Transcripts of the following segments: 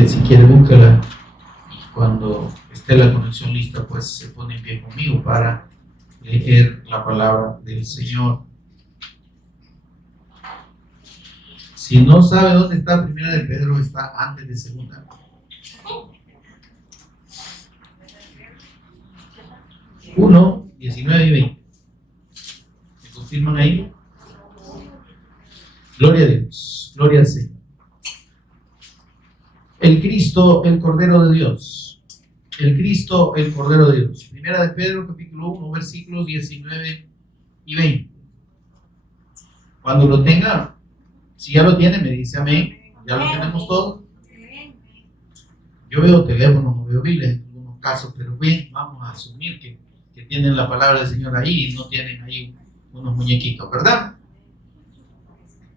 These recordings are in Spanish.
que si quiere búsquela y cuando esté la conexión lista, pues se pone en pie conmigo para leer la palabra del Señor. Si no sabe dónde está Primera de Pedro, está antes de Segunda. 1, 19 y 20. ¿Me confirman ahí? Gloria a Dios, gloria al Señor. El Cristo, el Cordero de Dios. El Cristo, el Cordero de Dios. Primera de Pedro, capítulo 1, versículos 19 y 20. Cuando lo tenga, si ya lo tiene, me dice amén. Ya lo tenemos todo. Yo veo teléfonos, no veo Biblias en algunos casos, pero bien, vamos a asumir que tienen la palabra del Señor ahí y no tienen ahí unos muñequitos, ¿verdad?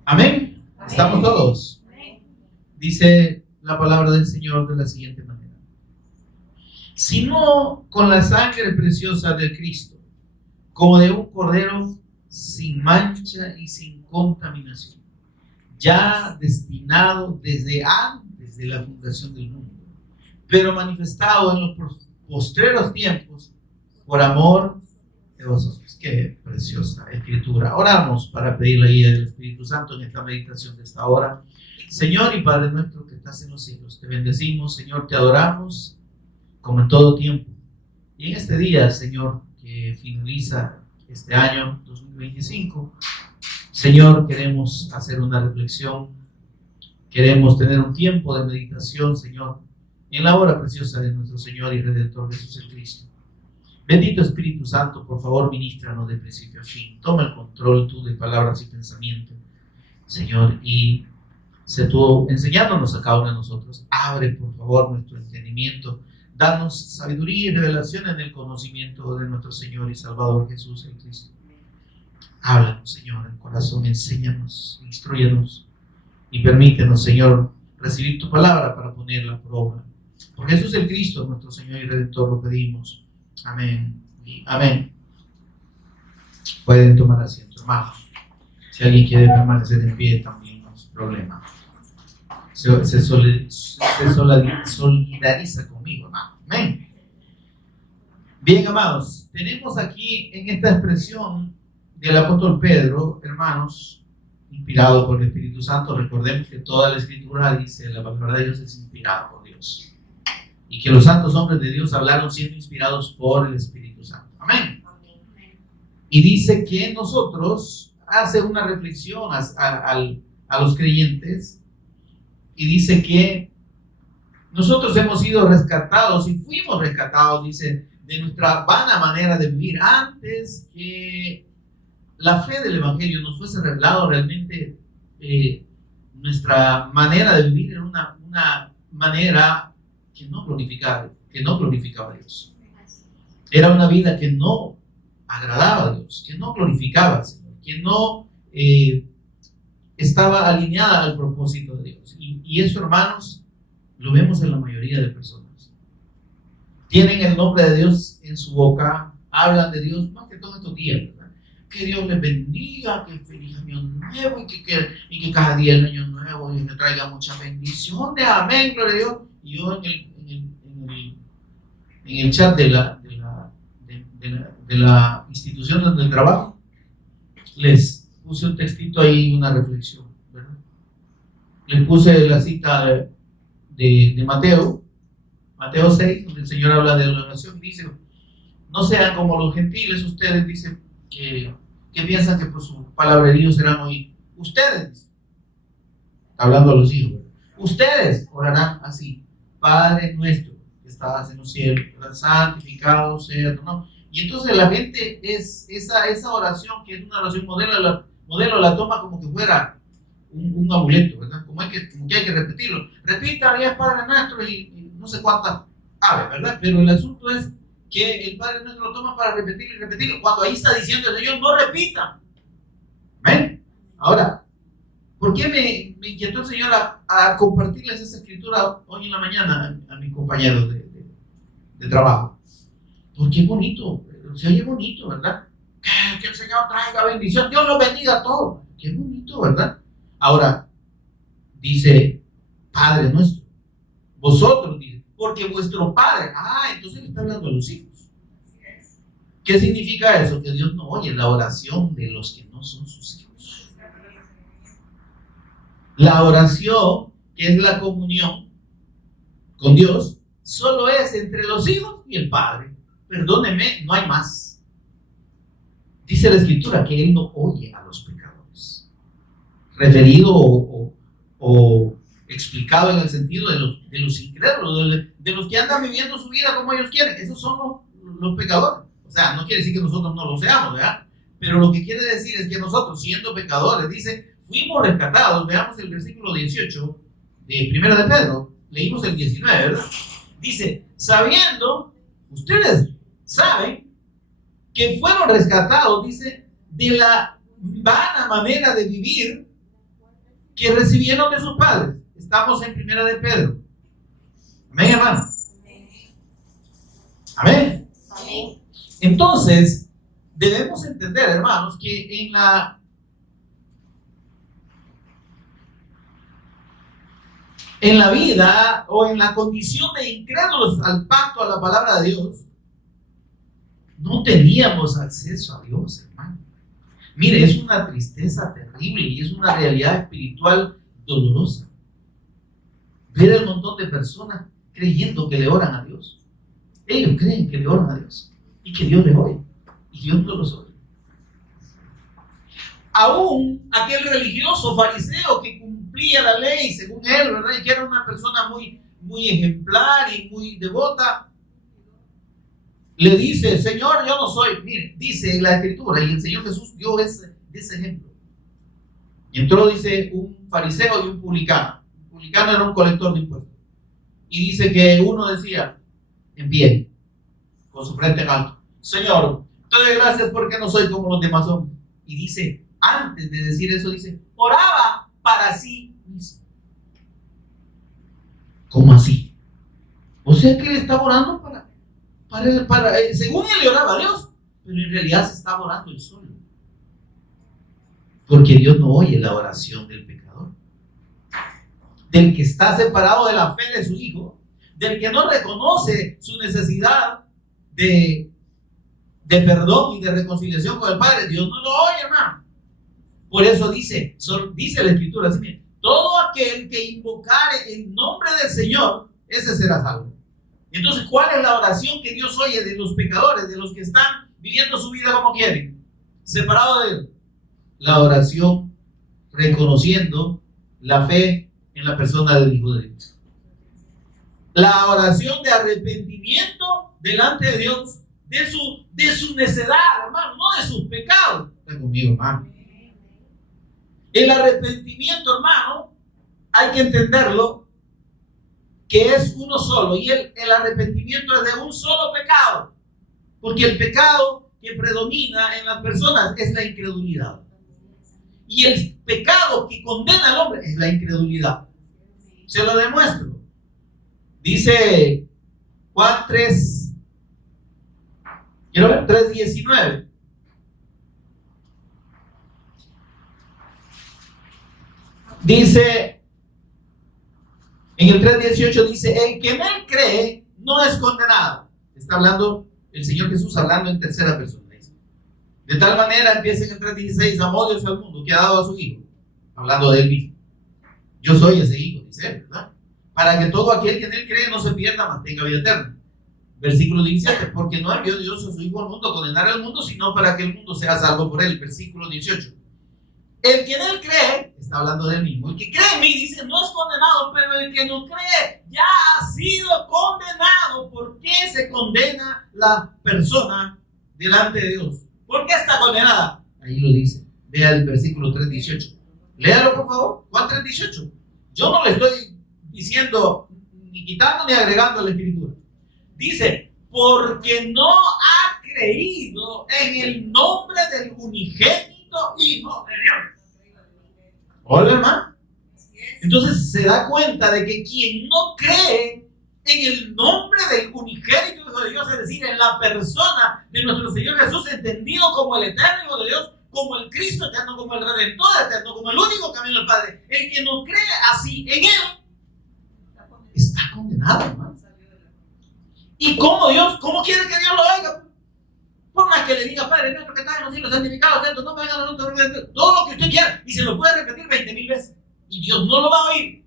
Amén. ¿Estamos todos? Dice la palabra del Señor de la siguiente manera: sino con la sangre preciosa de Cristo, como de un cordero sin mancha y sin contaminación, ya destinado desde antes de la fundación del mundo, pero manifestado en los postreros tiempos por amor de vosotros. Qué preciosa escritura. Oramos para pedir la guía del Espíritu Santo en esta meditación de esta hora. Señor y Padre nuestro que estás en los cielos, te bendecimos, Señor, te adoramos como en todo tiempo. Y en este día, Señor, que finaliza este año 2025, Señor, queremos hacer una reflexión, queremos tener un tiempo de meditación, Señor, en la obra preciosa de nuestro Señor y Redentor Jesús el Cristo. Bendito Espíritu Santo, por favor, ministranos de principio a fin. Toma el control tú de palabras y pensamientos, Señor, y sé tú enseñándonos a cada uno de nosotros. Abre, por favor, nuestro entendimiento. Danos sabiduría y revelación en el conocimiento de nuestro Señor y Salvador Jesús el Cristo. Háblanos, Señor, en corazón, enséñanos, instrúyenos y permítenos, Señor, recibir tu palabra para ponerla por obra. Por Jesús el Cristo, nuestro Señor y Redentor, lo pedimos. Amén y amén. Pueden tomar asiento, hermanos. Si alguien quiere permanecer en pie, también no es problema. Se solidariza conmigo, hermano. Amén. Bien, amados, tenemos aquí en esta expresión del apóstol Pedro, hermanos, inspirado por el Espíritu Santo. Recordemos que toda la Escritura dice, la palabra de Dios es inspirada por Dios. Y que los santos hombres de Dios hablaron siendo inspirados por el Espíritu Santo. Amén. Y dice que nosotros, hace una reflexión a los creyentes, y dice que nosotros hemos sido rescatados y fuimos rescatados, dice, de nuestra vana manera de vivir. Antes que la fe del Evangelio nos fuese revelado, realmente nuestra manera de vivir era una manera que no glorificaba a Dios. Era una vida que no agradaba a Dios, que no glorificaba al Señor, que no estaba alineada al propósito de Dios. Y eso, hermanos, lo vemos en la mayoría de personas. Tienen el nombre de Dios en su boca, hablan de Dios, más que todo estos días, ¿verdad? Que Dios les bendiga, que feliz año nuevo y que cada día el año nuevo y que traiga muchas bendiciones. Amén, gloria a Dios. Y yo en el chat de la institución donde trabajo les puse un textito ahí, una reflexión, ¿verdad? Les puse la cita de Mateo 6, donde el Señor habla de la oración y dice: no sean como los gentiles, ustedes, dicen, que piensan que por su palabrerío serán oídos. Ustedes, hablando a los hijos, ¿verdad? Ustedes orarán así: Padre nuestro que estás en los cielos, santificado sea tu nombre. Y entonces la gente es esa oración, que es una oración modelo la toma como que fuera un amuleto, ¿verdad? Como que hay que repetirlo. Repita, ya es Padre nuestro y no sé cuántas aves, ¿verdad? Pero el asunto es que el Padre nuestro lo toma para repetirlo y repetirlo, cuando ahí está diciendo el Señor: no repita. ¿Ven? Ahora, ¿por qué me inquietó el Señor a compartirles esa escritura hoy en la mañana a mis compañeros de trabajo? Porque es bonito, se oye bonito, ¿verdad? Que el Señor traiga bendición, Dios los bendiga a todos. Qué bonito, ¿verdad? Ahora, dice Padre nuestro. Vosotros, dice, porque vuestro Padre. Entonces le está hablando a los hijos. ¿Qué significa eso? Que Dios no oye la oración de los que no son sus hijos. La oración, que es la comunión con Dios, solo es entre los hijos y el Padre. Perdóneme, no hay más. Dice la Escritura que Él no oye a los pecadores. Referido o explicado en el sentido de los incrédulos, de los que andan viviendo su vida como ellos quieren. Esos son los pecadores. O sea, no quiere decir que nosotros no lo seamos, ¿verdad? Pero lo que quiere decir es que nosotros, siendo pecadores, dice, fuimos rescatados. Veamos el versículo 18 de 1 de Pedro. Leímos el 19, ¿verdad? Dice, sabiendo, ustedes saben que fueron rescatados, dice, de la vana manera de vivir que recibieron de sus padres. Estamos en 1 de Pedro. Amén, hermano. Amén. Amén. Entonces, debemos entender, hermanos, que en la vida o en la condición de incrédulos al pacto, a la palabra de Dios, no teníamos acceso a Dios, hermano. Mire, es una tristeza terrible y es una realidad espiritual dolorosa ver el montón de personas creyendo que le oran a Dios. Ellos creen que le oran a Dios y que Dios les oye, y Dios no los oye. Aún aquel religioso fariseo que cumplía la ley según él, ¿verdad? Y que era una persona muy ejemplar y muy devota, le dice, Señor, yo no soy. Mire, dice la Escritura, y el Señor Jesús dio ese ejemplo. Y entró, dice, un fariseo y un publicano. Un publicano era un colector de impuestos. Y dice que uno decía, en pie, con su frente en alto, Señor, te doy gracias porque no soy como los demás hombres. Y dice, antes de decir eso, dice, oraba para sí mismo. ¿Cómo así? O sea que él estaba orando según él le oraba a Dios, pero en realidad se estaba orando él solo. Porque Dios no oye la oración del pecador, del que está separado de la fe de su hijo, del que no reconoce su necesidad de perdón y de reconciliación con el Padre. Dios no lo oye, hermano. Por eso dice la Escritura así, todo aquel que invocare el nombre del Señor, ese será salvo. Entonces, ¿cuál es la oración que Dios oye de los pecadores, de los que están viviendo su vida como quieren, separado de Él? La oración reconociendo la fe en la persona del Hijo de Dios. La oración de arrepentimiento delante de Dios de su necedad, hermano, no de sus pecados. Está conmigo, hermano. El arrepentimiento, hermano, hay que entenderlo, que es uno solo, y el arrepentimiento es de un solo pecado, porque el pecado que predomina en las personas es la incredulidad, y el pecado que condena al hombre es la incredulidad. Se lo demuestro. Dice Juan 3, quiero ver, 3:19. Dice, en el 3:18 dice, el que en él cree no es condenado. Está hablando el Señor Jesús, hablando en tercera persona. De tal manera, empieza en el 3:16, amó Dios al mundo que ha dado a su Hijo, hablando de él mismo. Yo soy ese Hijo, dice él, ¿verdad? Para que todo aquel que en él cree no se pierda, mas tenga vida eterna. Versículo 17, porque no envió Dios a su Hijo al mundo a condenar al mundo, sino para que el mundo sea salvo por él. Versículo 18. El que en él cree, está hablando de él mismo, el que cree en mí, dice, no es condenado, pero el que no cree ya ha sido condenado. ¿Por qué se condena la persona delante de Dios? ¿Por qué está condenada? Ahí lo dice. Vea el versículo 3:18. Léalo, por favor. Juan 3:18. Yo no le estoy diciendo, ni quitando ni agregando a la Escritura. Dice, porque no ha creído en el nombre del unigénito Hijo de Dios. Hola, hermano. Entonces se da cuenta de que quien no cree en el nombre del unigénito Hijo de Dios, es decir, en la persona de nuestro Señor Jesús, entendido como el eterno Hijo de Dios, como el Cristo eterno, como el Redentor eterno, como el único camino al Padre, el que no cree así en Él, está condenado, hermano. ¿Y cómo quiere que Dios lo oiga? Por más que le diga, Padre nuestro que estás en los cielos, santificado sea tu nombre, venga a nosotros, todo lo que usted quiera, y se lo puede repetir 20,000 veces, y Dios no lo va a oír.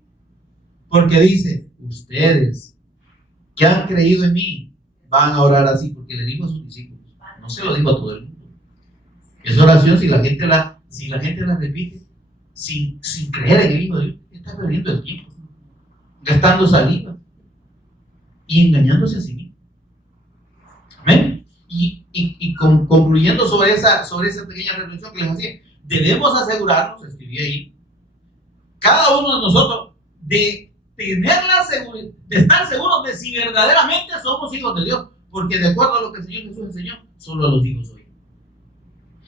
Porque dice, ustedes que han creído en mí, van a orar así, porque le dijo a sus discípulos, no se lo digo a todo el mundo. Esa oración, si la gente la repite, sin creer en el Hijo de Dios, está perdiendo el tiempo, gastando saliva y engañándose a sí mismo. Amén. Y concluyendo sobre esa pequeña reflexión que les hacía, debemos asegurarnos, escribí ahí, cada uno de nosotros, de tener la seguridad, de estar seguros de si verdaderamente somos hijos de Dios, porque de acuerdo a lo que el Señor Jesús enseñó, solo los hijos hoy.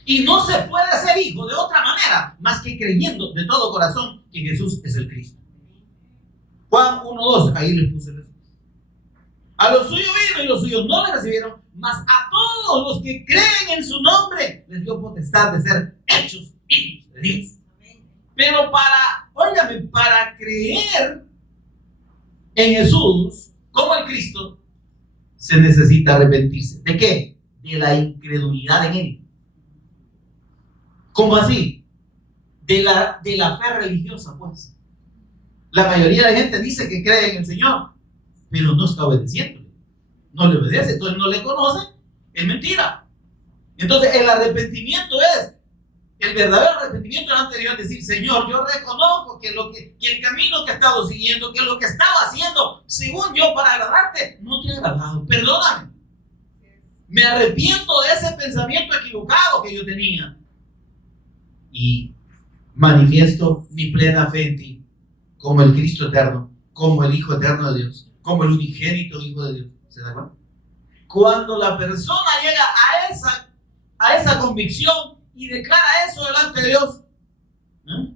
Y no se puede ser hijo de otra manera más que creyendo de todo corazón que Jesús es el Cristo. Juan 1:2, ahí les puse eso. A los suyos vino y los suyos no le recibieron, mas a todos los que creen en su nombre les dio potestad de ser hechos hijos de Dios. Pero para creer en Jesús como el Cristo, se necesita arrepentirse. ¿De qué? De la incredulidad en Él. ¿Cómo así? De la fe religiosa, pues. La mayoría de gente dice que cree en el Señor, pero no está obedeciéndole. No le obedece, entonces no le conoce, es mentira. Entonces el arrepentimiento es, el verdadero arrepentimiento es anterior, decir, Señor, yo reconozco que el camino que he estado siguiendo, que lo que estaba haciendo, según yo, para agradarte, no te ha agradado. Perdóname. Me arrepiento de ese pensamiento equivocado que yo tenía. Y manifiesto mi plena fe en ti, como el Cristo eterno, como el Hijo eterno de Dios, como el unigénito Hijo de Dios. ¿Se da cuenta? Cuando la persona llega a esa convicción y declara eso delante de Dios, ¿eh?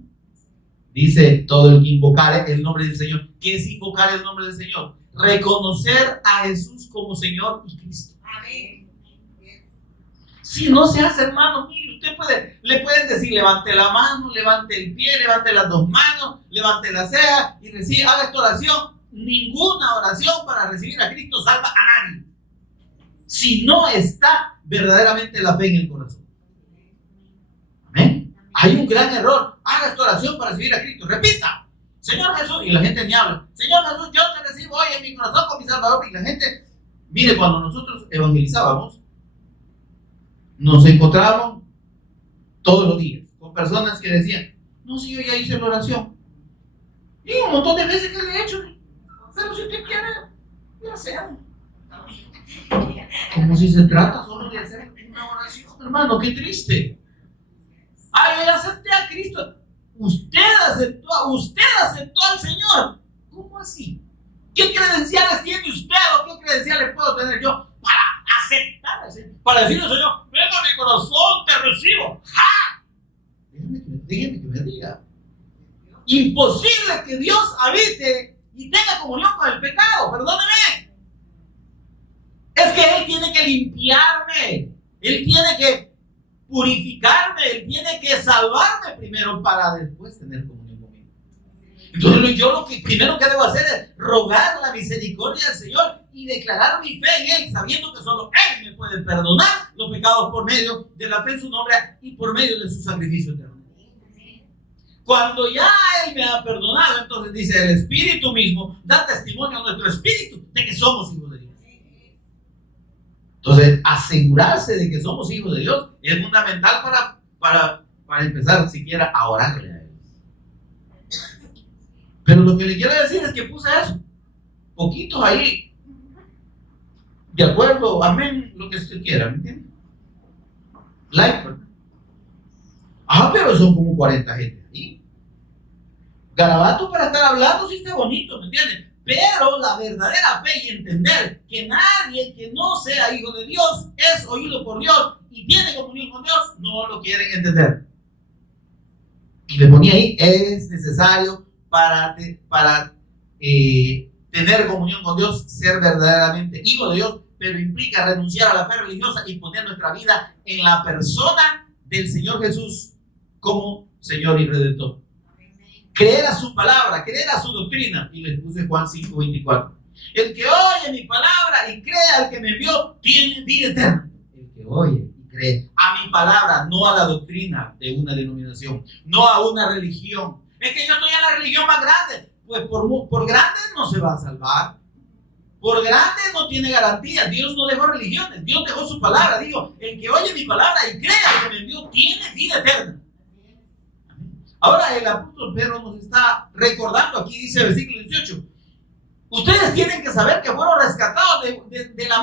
Dice todo el que invocar el nombre del Señor. ¿Qué es invocar el nombre del Señor? Reconocer a Jesús como Señor y Cristo. Amén. Si no se hace, hermano, mire, le pueden decir, levante la mano, levante el pie, levante las dos manos, levante la ceja y haga esta oración. Ninguna oración para recibir a Cristo salva a nadie, si no está verdaderamente la fe en el corazón. Amén. Hay un gran error. Haga esta oración para recibir a Cristo. Repita, Señor Jesús, y la gente ni habla. Señor Jesús, yo te recibo hoy en mi corazón como mi Salvador. Y la gente, mire, cuando nosotros evangelizábamos, nos encontrábamos todos los días con personas que decían, no, si yo ya hice la oración. Y un montón de veces que le he hecho, pero si usted quiere, ya hacemos. Como si se trata solo de hacer una oración, hermano, qué triste. Ay, yo acepté a Cristo. Usted aceptó al Señor. ¿Cómo así? ¿Qué credenciales tiene usted o qué credenciales puedo tener yo para aceptar al Señor? Para decirle al Señor, venga a mi corazón, te recibo. ¡Ja! Déjeme que me diga. Imposible que Dios habite y tenga comunión con el pecado, perdóneme. Es que Él tiene que limpiarme, Él tiene que purificarme, Él tiene que salvarme primero para después tener comunión conmigo. Entonces yo lo que primero que debo hacer es rogar la misericordia del Señor y declarar mi fe en Él, sabiendo que solo Él me puede perdonar los pecados por medio de la fe en su nombre y por medio de su sacrificio eterno. Cuando ya Él me ha perdonado, entonces dice, el Espíritu mismo da testimonio a nuestro espíritu de que somos hijos de Dios. Entonces, asegurarse de que somos hijos de Dios es fundamental para empezar siquiera a orarle a Él. Pero lo que le quiero decir es que puse eso, poquitos ahí, de acuerdo, amén, lo que usted quiera, ¿me entiende? Like, pero son como 40 gente ahí. Garabato para estar hablando si está bonito, ¿me entiende? Pero la verdadera fe y entender que nadie que no sea hijo de Dios es oído por Dios y tiene comunión con Dios, no lo quieren entender. Y le ponía ahí, es necesario para tener comunión con Dios, ser verdaderamente hijo de Dios, pero implica renunciar a la fe religiosa y poner nuestra vida en la persona del Señor Jesús como Señor y Redentor. Creer a su palabra, creer a su doctrina. Y les puse Juan 5:24. El que oye mi palabra y cree al que me envió tiene vida eterna. El que oye y cree a mi palabra, no a la doctrina de una denominación, no a una religión. Es que yo estoy en la religión más grande. Pues por grande no se va a salvar. Por grande no tiene garantía. Dios no dejó religiones, Dios dejó su palabra. Digo, el que oye mi palabra y cree al que me envió tiene vida eterna. Ahora el apóstol Pedro nos está recordando, aquí dice el versículo 18, ustedes tienen que saber que fueron rescatados de la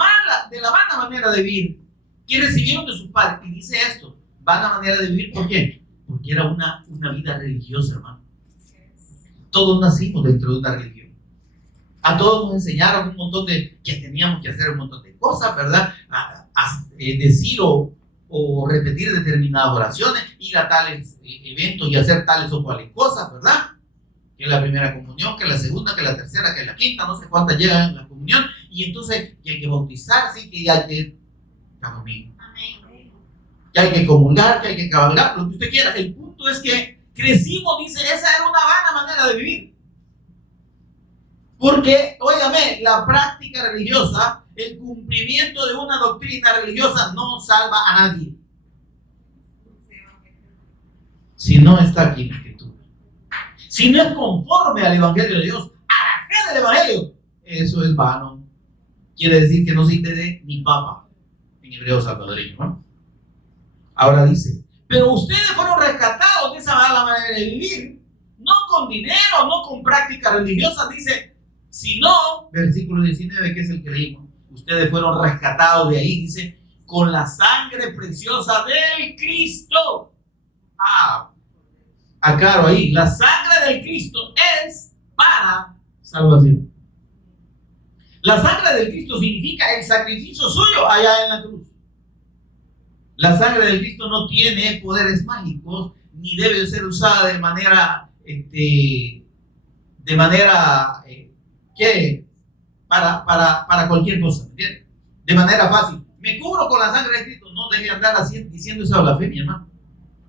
vana manera de vivir que recibieron de su padre. Y dice esto, vana manera de vivir, ¿por qué? Porque era una vida religiosa, hermano. Todos nacimos dentro de una religión. A todos nos enseñaron un montón de, que teníamos que hacer un montón de cosas, ¿verdad? Decir o repetir determinadas oraciones, ir a tales eventos y hacer tales o cuales cosas, ¿verdad? Que la primera comunión, que la segunda, que la tercera, que la quinta, no sé cuántas llegan en la comunión, y entonces que hay que bautizarse, que hay que, está conmigo, que hay que comulgar, que hay que cabalgar, lo que usted quiera. El punto es que crecimos, dice, esa era una vana manera de vivir. Porque, óigame, la práctica religiosa, el cumplimiento de una doctrina religiosa no salva a nadie. Si no está aquí en la Escritura. Si no es conforme al Evangelio de Dios, a la fe del Evangelio, eso es vano. Quiere decir que no sirve de ni papa, en hebreo salvadoreño, ¿no? Ahora dice, pero ustedes fueron rescatados de esa mala manera de vivir, no con dinero, no con prácticas religiosas, dice, sino, versículo 19, que es el que leímos, ustedes fueron rescatados de ahí, dice, con la sangre preciosa del Cristo. Aclaro ahí, la sangre del Cristo es para salvación. La sangre del Cristo significa el sacrificio suyo allá en la cruz. La sangre del Cristo no tiene poderes mágicos, ni debe ser usada de manera, para cualquier cosa, ¿me entiendes? De manera fácil. Me cubro con la sangre de Cristo. No debe andar así, diciendo esa blasfemia, hermano.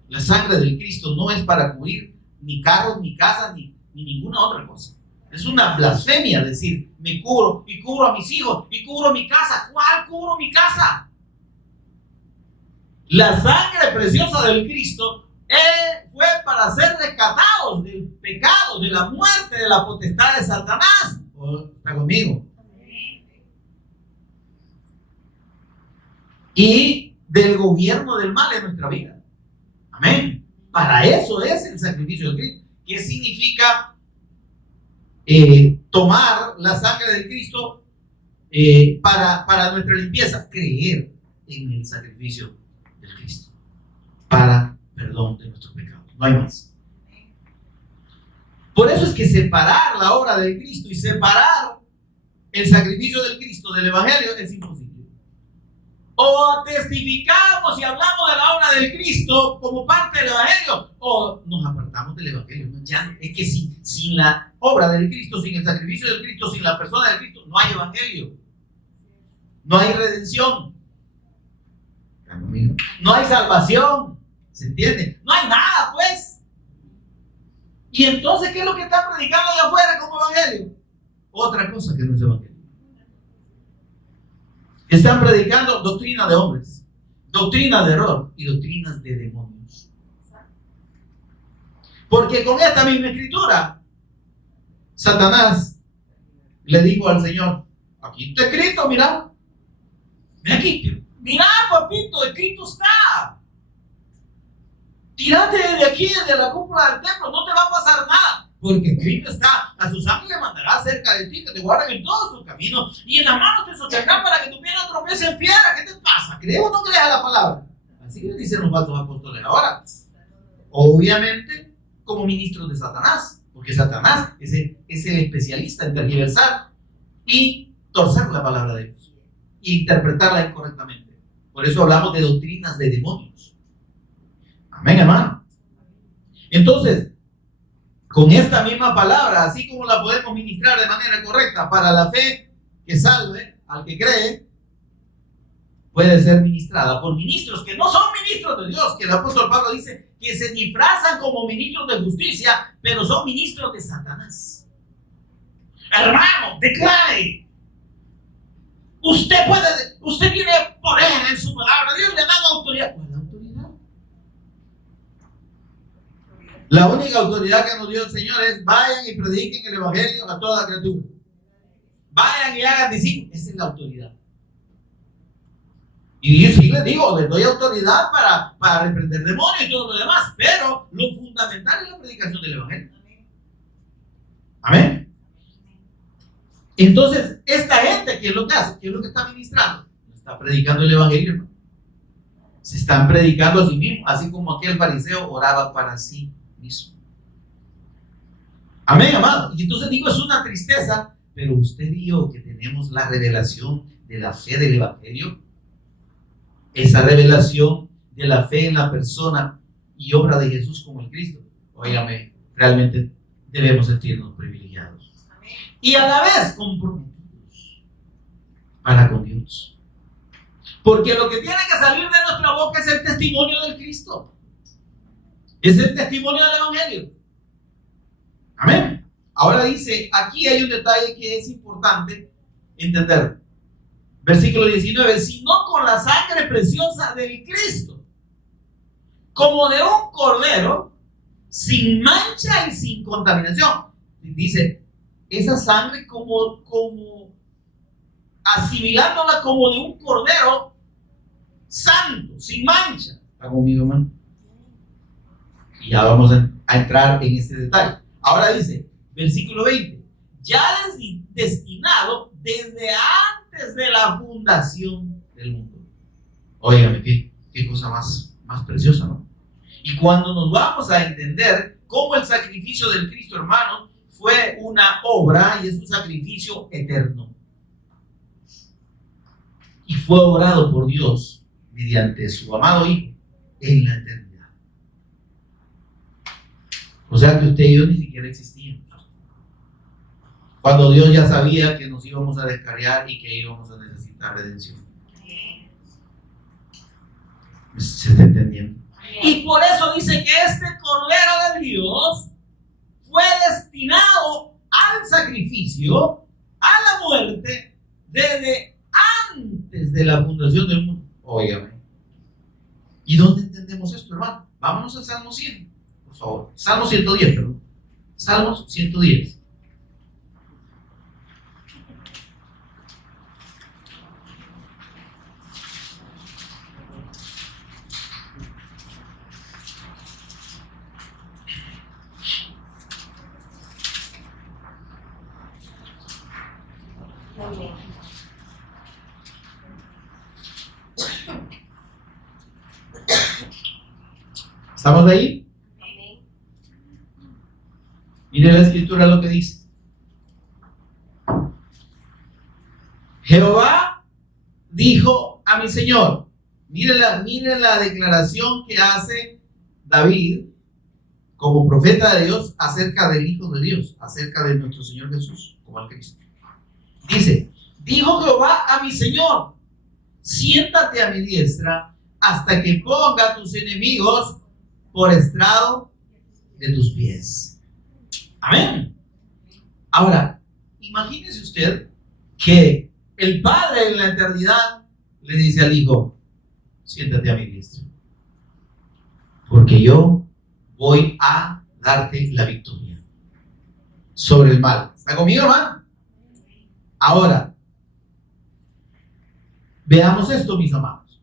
La sangre del Cristo no es para cubrir ni carros, ni casas, ni ninguna otra cosa. Es una blasfemia decir, me cubro y cubro a mis hijos y cubro mi casa. ¿Cuál cubro mi casa? La sangre preciosa del Cristo fue para ser rescatados del pecado, de la muerte, de la potestad de Satanás. ¿Está conmigo? Y del gobierno del mal en nuestra vida. Amén. Para eso es el sacrificio de Cristo. ¿Qué significa tomar la sangre de Cristo para nuestra limpieza? Creer en el sacrificio de Cristo para perdón de nuestros pecados. No hay más. Por eso es que separar la obra de Cristo y separar el sacrificio del Cristo del Evangelio es imposible. O testificamos y hablamos de la obra del Cristo como parte del Evangelio, o nos apartamos del Evangelio. Ya, es que sin la obra del Cristo, sin el sacrificio del Cristo, sin la persona del Cristo, no hay Evangelio. No hay redención. No hay salvación. ¿Se entiende? No hay nada, pues. Y entonces, ¿qué es lo que están predicando allá afuera como Evangelio? Otra cosa que no es Evangelio. Están predicando doctrina de hombres, doctrina de error y doctrinas de demonios. Porque con esta misma escritura, Satanás le dijo al Señor, aquí está escrito, mira aquí, mira papito, escrito está. Tírate de aquí, de la cúpula del templo, no te va a pasar nada. Porque escrito está, a sus ángeles mandará cerca de ti, que te guarden en todos tus caminos, y en las manos te sostendrán para que tu pie no tropiece en piedra. ¿Qué te pasa? ¿Crees o no crees a la palabra? Así que dicen los falsos apóstoles ahora. Obviamente, como ministros de Satanás, porque Satanás es el especialista en tergiversar y torcer la palabra de Dios, e interpretarla incorrectamente. Por eso hablamos de doctrinas de demonios. Amén, hermano. Entonces, con esta misma palabra, así como la podemos ministrar de manera correcta para la fe que salve al que cree, puede ser ministrada por ministros que no son ministros de Dios, que el apóstol Pablo dice que se disfrazan como ministros de justicia, pero son ministros de Satanás. Hermano, declare. Usted tiene poder en su palabra. Dios le ha dado autoridad. ¿Cuál autoridad? La única autoridad que nos dio el Señor es: vayan y prediquen el evangelio a toda criatura. Vayan y hagan discípulos. Esa es la autoridad. Y yo sí les digo, les doy autoridad para reprender demonios y todo lo demás, pero lo fundamental es la predicación del evangelio. Amén. Entonces, esta gente, ¿qué es lo que hace? ¿Qué es lo que está ministrando? Está predicando el evangelio, hermano. Se están predicando a sí mismos, así como aquel fariseo oraba para sí mismo. Amén, amado. Y entonces digo, es una tristeza, pero usted vio que tenemos la revelación de la fe del evangelio. Esa revelación de la fe en la persona y obra de Jesús como el Cristo. Óigame, realmente debemos sentirnos privilegiados. Y a la vez comprometidos para con Dios. Porque lo que tiene que salir de nuestra boca es el testimonio del Cristo. Es el testimonio del evangelio. Amén. Ahora dice, aquí hay un detalle que es importante entender. Versículo 19, sino con la sangre preciosa del Cristo, como de un cordero, sin mancha y sin contaminación. Dice, esa sangre como asimilándola como de un cordero santo, sin mancha. ¿Está conmigo, hermano? Y ya vamos a entrar en este detalle. Ahora dice, versículo 20, ya destinado desde antes de la fundación del mundo. Óigame, qué cosa más preciosa, ¿no? Y cuando nos vamos a entender cómo el sacrificio del Cristo, hermano, fue una obra y es un sacrificio eterno. Y fue obrado por Dios mediante su amado Hijo en la eternidad. O sea que usted y yo ni siquiera existíamos. Cuando Dios ya sabía que nos íbamos a descarriar y que íbamos a necesitar redención. ¿Se está entendiendo? Y por eso dice que este Cordero de Dios fue destinado al sacrificio, a la muerte, desde antes de la fundación del mundo. Óigame. ¿Y dónde entendemos esto, hermano? Vámonos al Salmo 100, por favor. Salmo 110, perdón. Salmos 110. ¿Estamos ahí? Mire la escritura lo que dice. Jehová dijo a mi Señor. Mire la declaración que hace David como profeta de Dios acerca del Hijo de Dios, acerca de nuestro Señor Jesús, como el Cristo. Dice, dijo Jehová a mi Señor, siéntate a mi diestra hasta que ponga a tus enemigos por estrado de tus pies. Amén. Ahora, imagínese usted que el Padre en la eternidad le dice al Hijo, siéntate a mi diestra, porque yo voy a darte la victoria sobre el mal. ¿Está conmigo, hermano? Ahora, veamos esto, mis amados.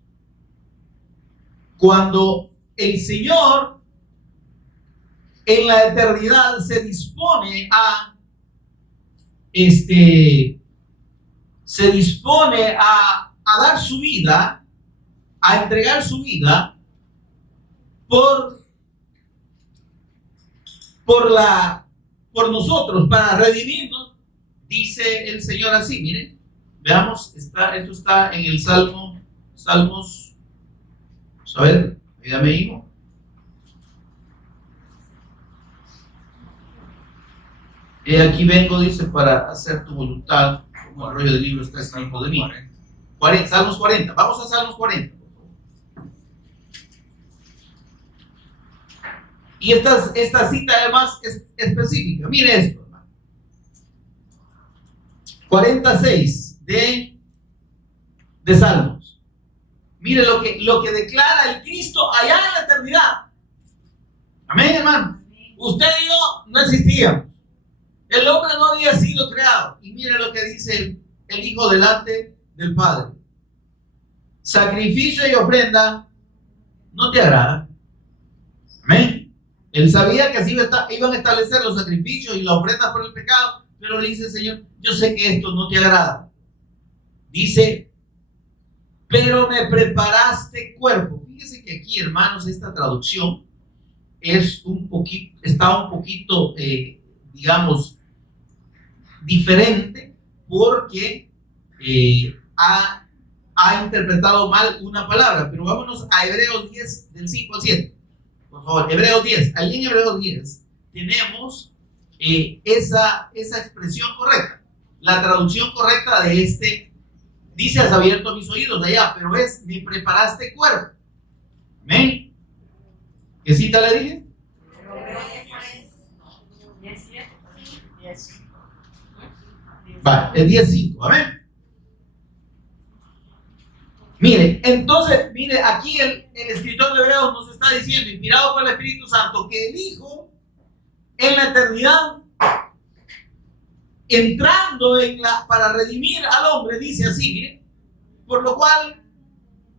Cuando el Señor en la eternidad se dispone a dar su vida, a entregar su vida por nosotros, para redimirnos, dice el Señor así, miren, veamos, esto está en el Salmos, a ver, ya me digo. Aquí vengo, dice, para hacer tu voluntad, como el rollo del libro está escrito de mí. Salmos 40, vamos a Salmos 40. Y esta cita además es específica. Mire esto, hermano. 46 de Salmos. Mire lo que declara el Cristo allá en la eternidad. Amén, hermano. Usted y yo no existíamos. El hombre no había sido creado. Y mire lo que dice el Hijo delante del Padre. Sacrificio y ofrenda no te agrada. Amén. Él sabía que así iban a establecer los sacrificios y la ofrenda por el pecado, pero le dice el Señor, yo sé que esto no te agrada. Dice, pero me preparaste cuerpo. Fíjese que aquí, hermanos, esta traducción está un poquito, digamos, diferente, porque ha interpretado mal una palabra. Pero vámonos a Hebreos 10, del 5 al 7. Por favor, Hebreos 10. Allí en Hebreos 10 tenemos esa expresión correcta. La traducción correcta de dice, has abierto mis oídos allá, pero es, me preparaste cuerpo. Amén. ¿Qué cita le dije? Va, el 10.5. Amén. Mire, entonces, mire, aquí el escritor de Hebreos nos está diciendo, inspirado por el Espíritu Santo, que el Hijo en la eternidad, entrando para redimir al hombre, dice así, mire, por lo cual,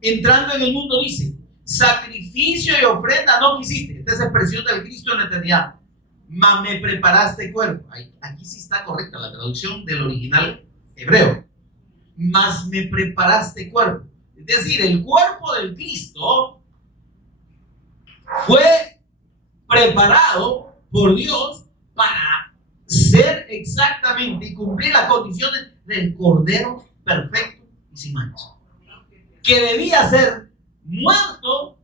entrando en el mundo, dice, sacrificio y ofrenda no quisiste. Esta es expresión del Cristo en la eternidad. Mas me preparaste cuerpo. Aquí sí está correcta la traducción del original hebreo. Mas me preparaste cuerpo. Es decir, el cuerpo del Cristo fue preparado por Dios para ser exactamente y cumplir las condiciones del Cordero perfecto y sin mancha, que debía ser muerto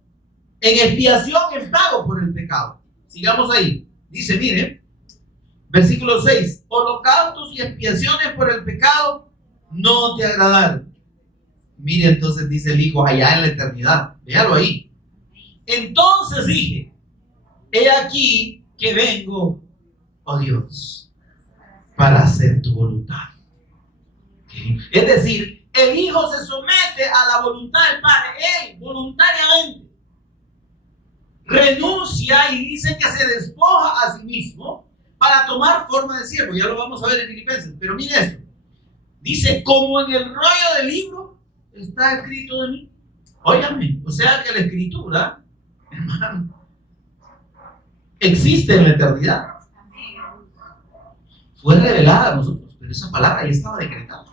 en expiación, en pago por el pecado. Sigamos ahí. Dice, mire, versículo 6, holocaustos y expiaciones por el pecado no te agradaron. Mire, entonces dice el Hijo allá en la eternidad. Véalo ahí. Entonces dije, he aquí que vengo, oh Dios, para hacer tu voluntad. ¿Okay? Es decir, el Hijo se somete a la voluntad del Padre. Él voluntariamente renuncia y dice que se despoja a sí mismo para tomar forma de siervo. Ya lo vamos a ver en Filipenses. Pero mire esto. Dice, como en el rollo del libro está escrito de mí. Óigame, o sea que la escritura, hermano, existe en la eternidad. Fue revelada a nosotros, pero esa palabra ya estaba decretada.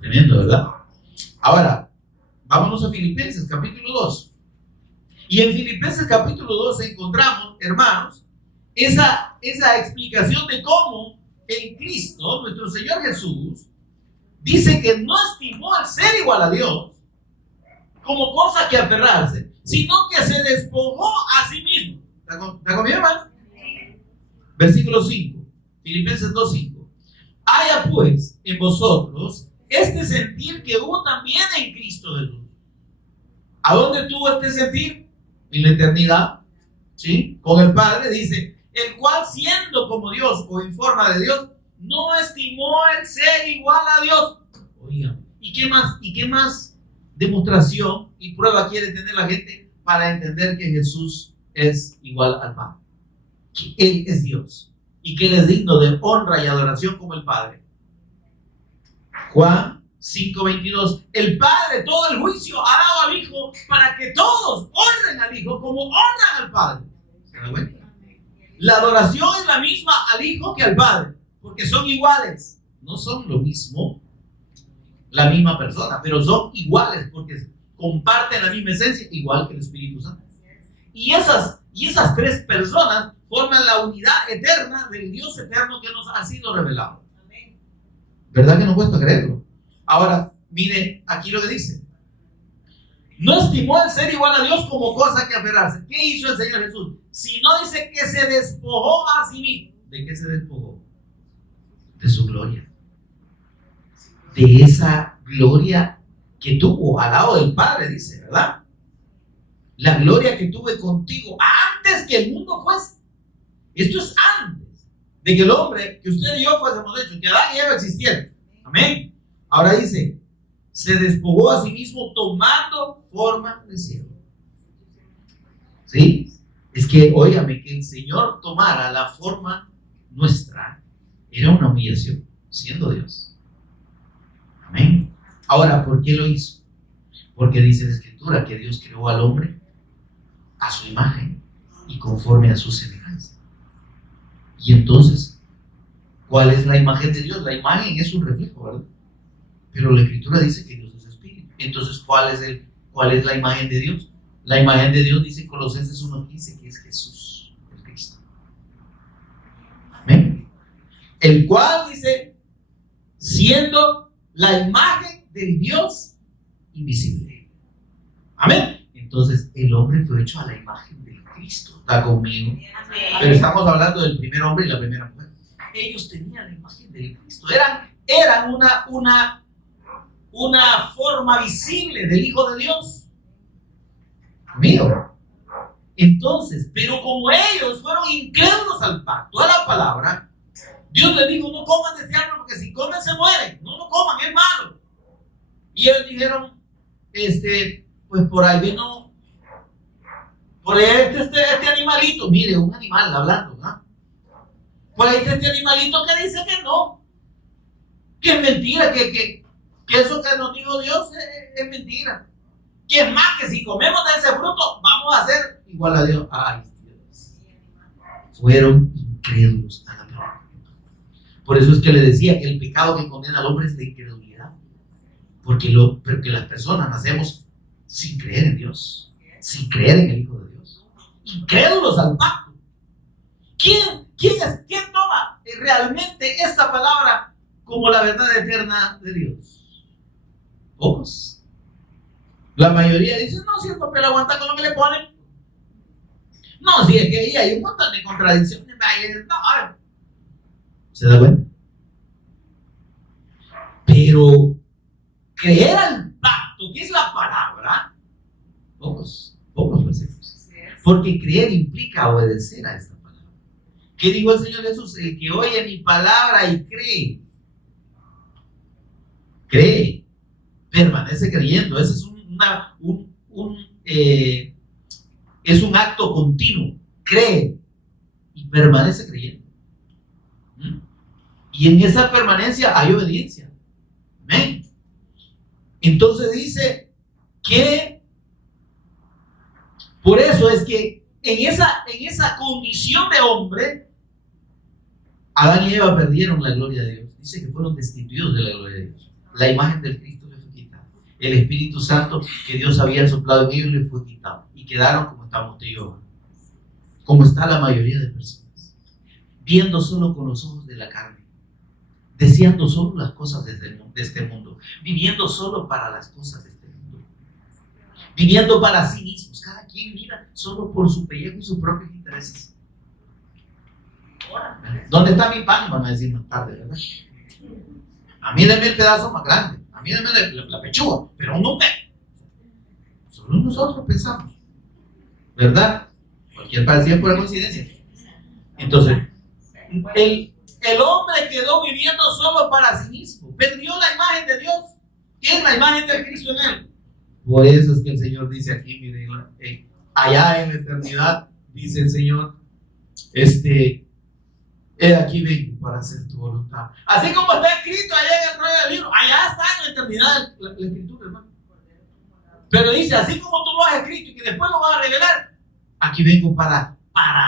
Tremendo, ¿verdad? Ahora, vámonos a Filipenses capítulo 2. Y en Filipenses capítulo 2 encontramos, hermanos, esa explicación de cómo el Cristo, nuestro Señor Jesús, dice que no estimó el ser igual a Dios como cosa que aferrarse, sino que se despojó a sí mismo. ¿Está conmigo, hermano? Versículo 5, Filipenses 2:5. Haya pues en vosotros este sentir que hubo también en Cristo Jesús. ¿A dónde tuvo este sentir? En la eternidad, ¿sí? Con el Padre, dice, el cual siendo como Dios o en forma de Dios, no estimó el ser igual a Dios. Oiga, ¿y qué más demostración y prueba quiere tener la gente para entender que Jesús es igual al Padre? Que Él es Dios y que Él es digno de honra y adoración como el Padre. Juan 5:22. El Padre todo el juicio ha dado al Hijo para que todos honren al Hijo como honran al Padre. ¿Se da cuenta? La adoración es la misma al Hijo que al Padre, porque son iguales. No son lo mismo, la misma persona, pero son iguales porque comparten la misma esencia, igual que el Espíritu Santo. Y esas tres personas forman la unidad eterna del Dios eterno que nos ha sido revelado. ¿Verdad que no cuesta creerlo? Ahora, mire aquí lo que dice. No estimó el ser igual a Dios como cosa que aferrarse. ¿Qué hizo el Señor Jesús? Si no dice que se despojó a sí mismo. ¿De qué se despojó? De su gloria. De esa gloria que tuvo al lado del Padre, dice, ¿verdad? La gloria que tuve contigo antes que el mundo fuese. Esto es antes. de que el hombre, que usted y yo fuésemos hechos, que Adán y Eva existieran. Amén. Ahora dice, se despojó a sí mismo tomando forma de siervo. ¿Sí? Es que, óigame, que el Señor tomara la forma nuestra era una humillación, siendo Dios. Amén. Ahora, ¿por qué lo hizo? Porque dice la Escritura que Dios creó al hombre a su imagen y conforme a su semejanza. Y entonces, ¿cuál es la imagen de Dios? La imagen es un reflejo, ¿verdad? Pero la Escritura dice que Dios es espíritu. Entonces, ¿cuál es la imagen de Dios? La imagen de Dios dice en Colosenses 1:15 que es Jesús, el Cristo. Amén. El cual dice, siendo la imagen del Dios invisible. Amén. Entonces, el hombre fue hecho a la imagen del Cristo. ¿Está conmigo? Amén. Pero estamos hablando del primer hombre y la primera mujer. Ellos tenían la imagen del Cristo. Eran una forma visible del Hijo de Dios. Amigo. Entonces, pero como ellos fueron incrédulos al pacto, a la palabra, Dios les dijo, no coman de ese árbol porque si comen se mueren. No lo coman, es malo. Y ellos dijeron, pues por ahí vino, por ahí este animalito, mire, un animal hablando, ¿no? Por ahí este animalito que dice que no, que es mentira, que eso que nos dijo Dios es mentira. Que es más, que si comemos de ese fruto, vamos a ser igual a Dios. Ay, Dios. Fueron incrédulos a la palabra. Por eso es que le decía que el pecado que condena al hombre es la incredulidad. Porque las personas nacemos sin creer en Dios, sin creer en el Hijo de Dios. Incrédulos al pacto. ¿Quién toma realmente esta palabra como la verdad eterna de Dios? Pocos. La mayoría dice, no, si el papel aguanta con lo que le ponen. No, si es que ahí hay un montón de contradicciones. No, ¿se da cuenta? Pero creer al pacto, que es la palabra, pocos lo hacemos. Porque creer implica obedecer a esta palabra. ¿Qué dijo el Señor Jesús? El que oye mi palabra y cree, permanece creyendo. Ese es es un acto continuo. Cree y permanece creyendo. Y en esa permanencia hay obediencia. Amén. Entonces dice que por eso es que en esa condición de hombre, Adán y Eva perdieron la gloria de Dios. Dice que fueron destituidos de la gloria de Dios. La imagen del Cristo les fue quitada. El Espíritu Santo que Dios había soplado en ellos les fue quitado. Y quedaron como estamos usted y yo. Como está la mayoría de personas. Viendo solo con los ojos de la carne. Deseando solo las cosas de este mundo. Viviendo solo para las cosas de este mundo. Viviendo para sí mismos. Cada quien mira solo por su pellejo y sus propios intereses. ¿Dónde está mi pan? Van a decir más tarde, ¿verdad? A mí denme el pedazo más grande. A mí denme la pechuga. Pero no me. Solo nosotros pensamos. ¿Verdad? Cualquier parecida por coincidencia. Entonces, el hombre quedó viviendo solo para sí mismo. Perdió la imagen de Dios. ¿Qué es la imagen del Cristo en él? Por eso es que el Señor dice aquí, miren, allá en la eternidad, dice el Señor, he aquí vengo para hacer tu voluntad. Así como está escrito allá en el rollo del libro, allá está en la eternidad la escritura, hermano. Pero dice, así como tú lo has escrito y que después lo vas a revelar, aquí vengo para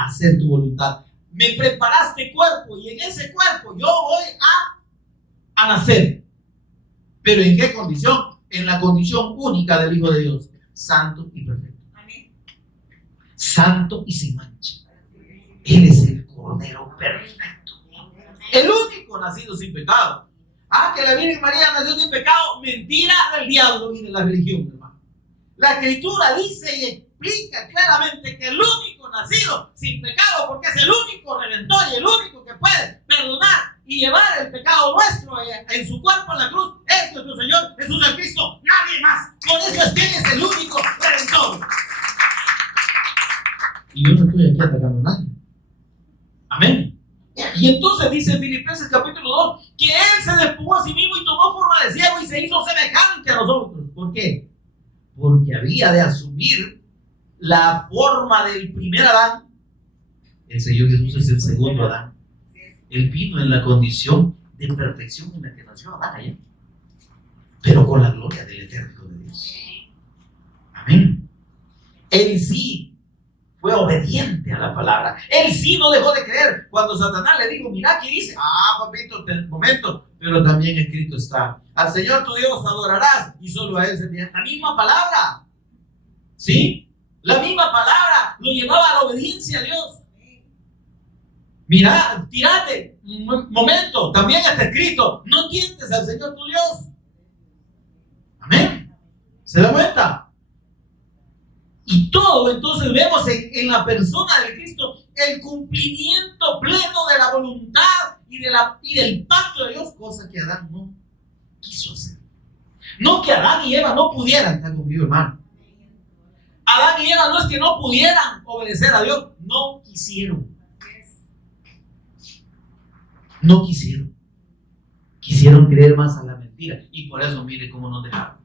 hacer tu voluntad. Me preparaste cuerpo y en ese cuerpo yo voy a nacer. ¿Pero en qué condición? En la condición única del Hijo de Dios, santo y perfecto. Amén. Santo y sin mancha. Él es el Cordero perfecto. El único nacido sin pecado. Que la Virgen María nació sin pecado. Mentira del diablo y de la religión, hermano. La Escritura dice y explica claramente que el único nacido sin pecado, porque es el único redentor y el único que puede perdonar y llevar el pecado nuestro en su cuerpo en la cruz, es nuestro Señor Jesús el Cristo, nadie más. Por eso es que Él es el único redentor. Y yo no estoy aquí atacando a nadie. Amén. Y entonces dice en Filipenses capítulo 2 que Él se despojó a sí mismo y tomó forma de siervo y se hizo semejante a nosotros. ¿Por qué? Porque había de asumir la forma del primer Adán. El Señor Jesús es el segundo Adán. Él vino en la condición de perfección en la que nació Adán allá, pero con la gloria del eterno de Dios. Amén. Él sí fue obediente a la palabra. Él sí no dejó de creer. Cuando Satanás le dijo, mira, aquí dice, papito, un momento, pero también escrito está, al Señor tu Dios adorarás y solo a Él servirás. La misma palabra, ¿sí? La misma palabra lo llevaba a la obediencia a Dios. Mira, tírate, un momento, también está escrito, no tientes al Señor tu Dios. Amén. ¿Se da cuenta? Y todo entonces vemos en la persona de Cristo el cumplimiento pleno de la voluntad y del pacto de Dios, cosa que Adán no quiso hacer. No que Adán y Eva no pudieran, estar conmigo, hermano. Adán y Eva no es que no pudieran obedecer a Dios, no quisieron. No quisieron. Quisieron creer más a la mentira. Y por eso mire cómo nos dejaron.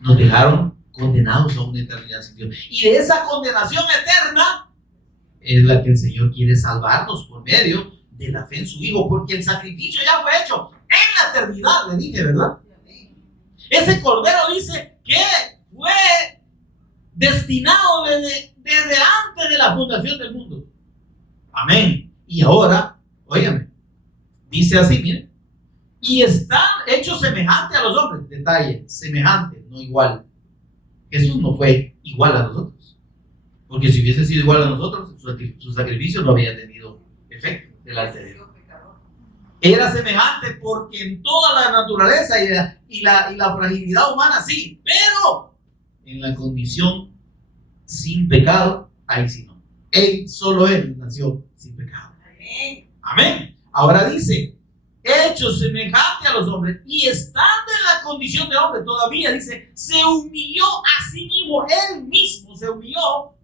Nos dejaron condenados a una eternidad sin Dios. Y de esa condenación eterna es la que el Señor quiere salvarnos por medio de la fe en su Hijo, porque el sacrificio ya fue hecho en la eternidad, le dije, ¿verdad? Ese cordero dice que fue destinado desde antes de la fundación del mundo. Amén. Y ahora, óigame, dice así, miren, y están hechos semejantes a los hombres. Detalle, semejante, no igual. Jesús no fue igual a nosotros, porque si hubiese sido igual a nosotros, su sacrificio no había tenido efecto delante de Dios. Era semejante porque en toda la naturaleza y la fragilidad humana sí, pero en la condición sin pecado, ahí sí no. Solo Él nació sin pecado. Amén. Amén. Ahora dice, hecho semejante a los hombres y estando en la condición de hombre, todavía dice, se humilló a sí mismo, Él mismo se humilló,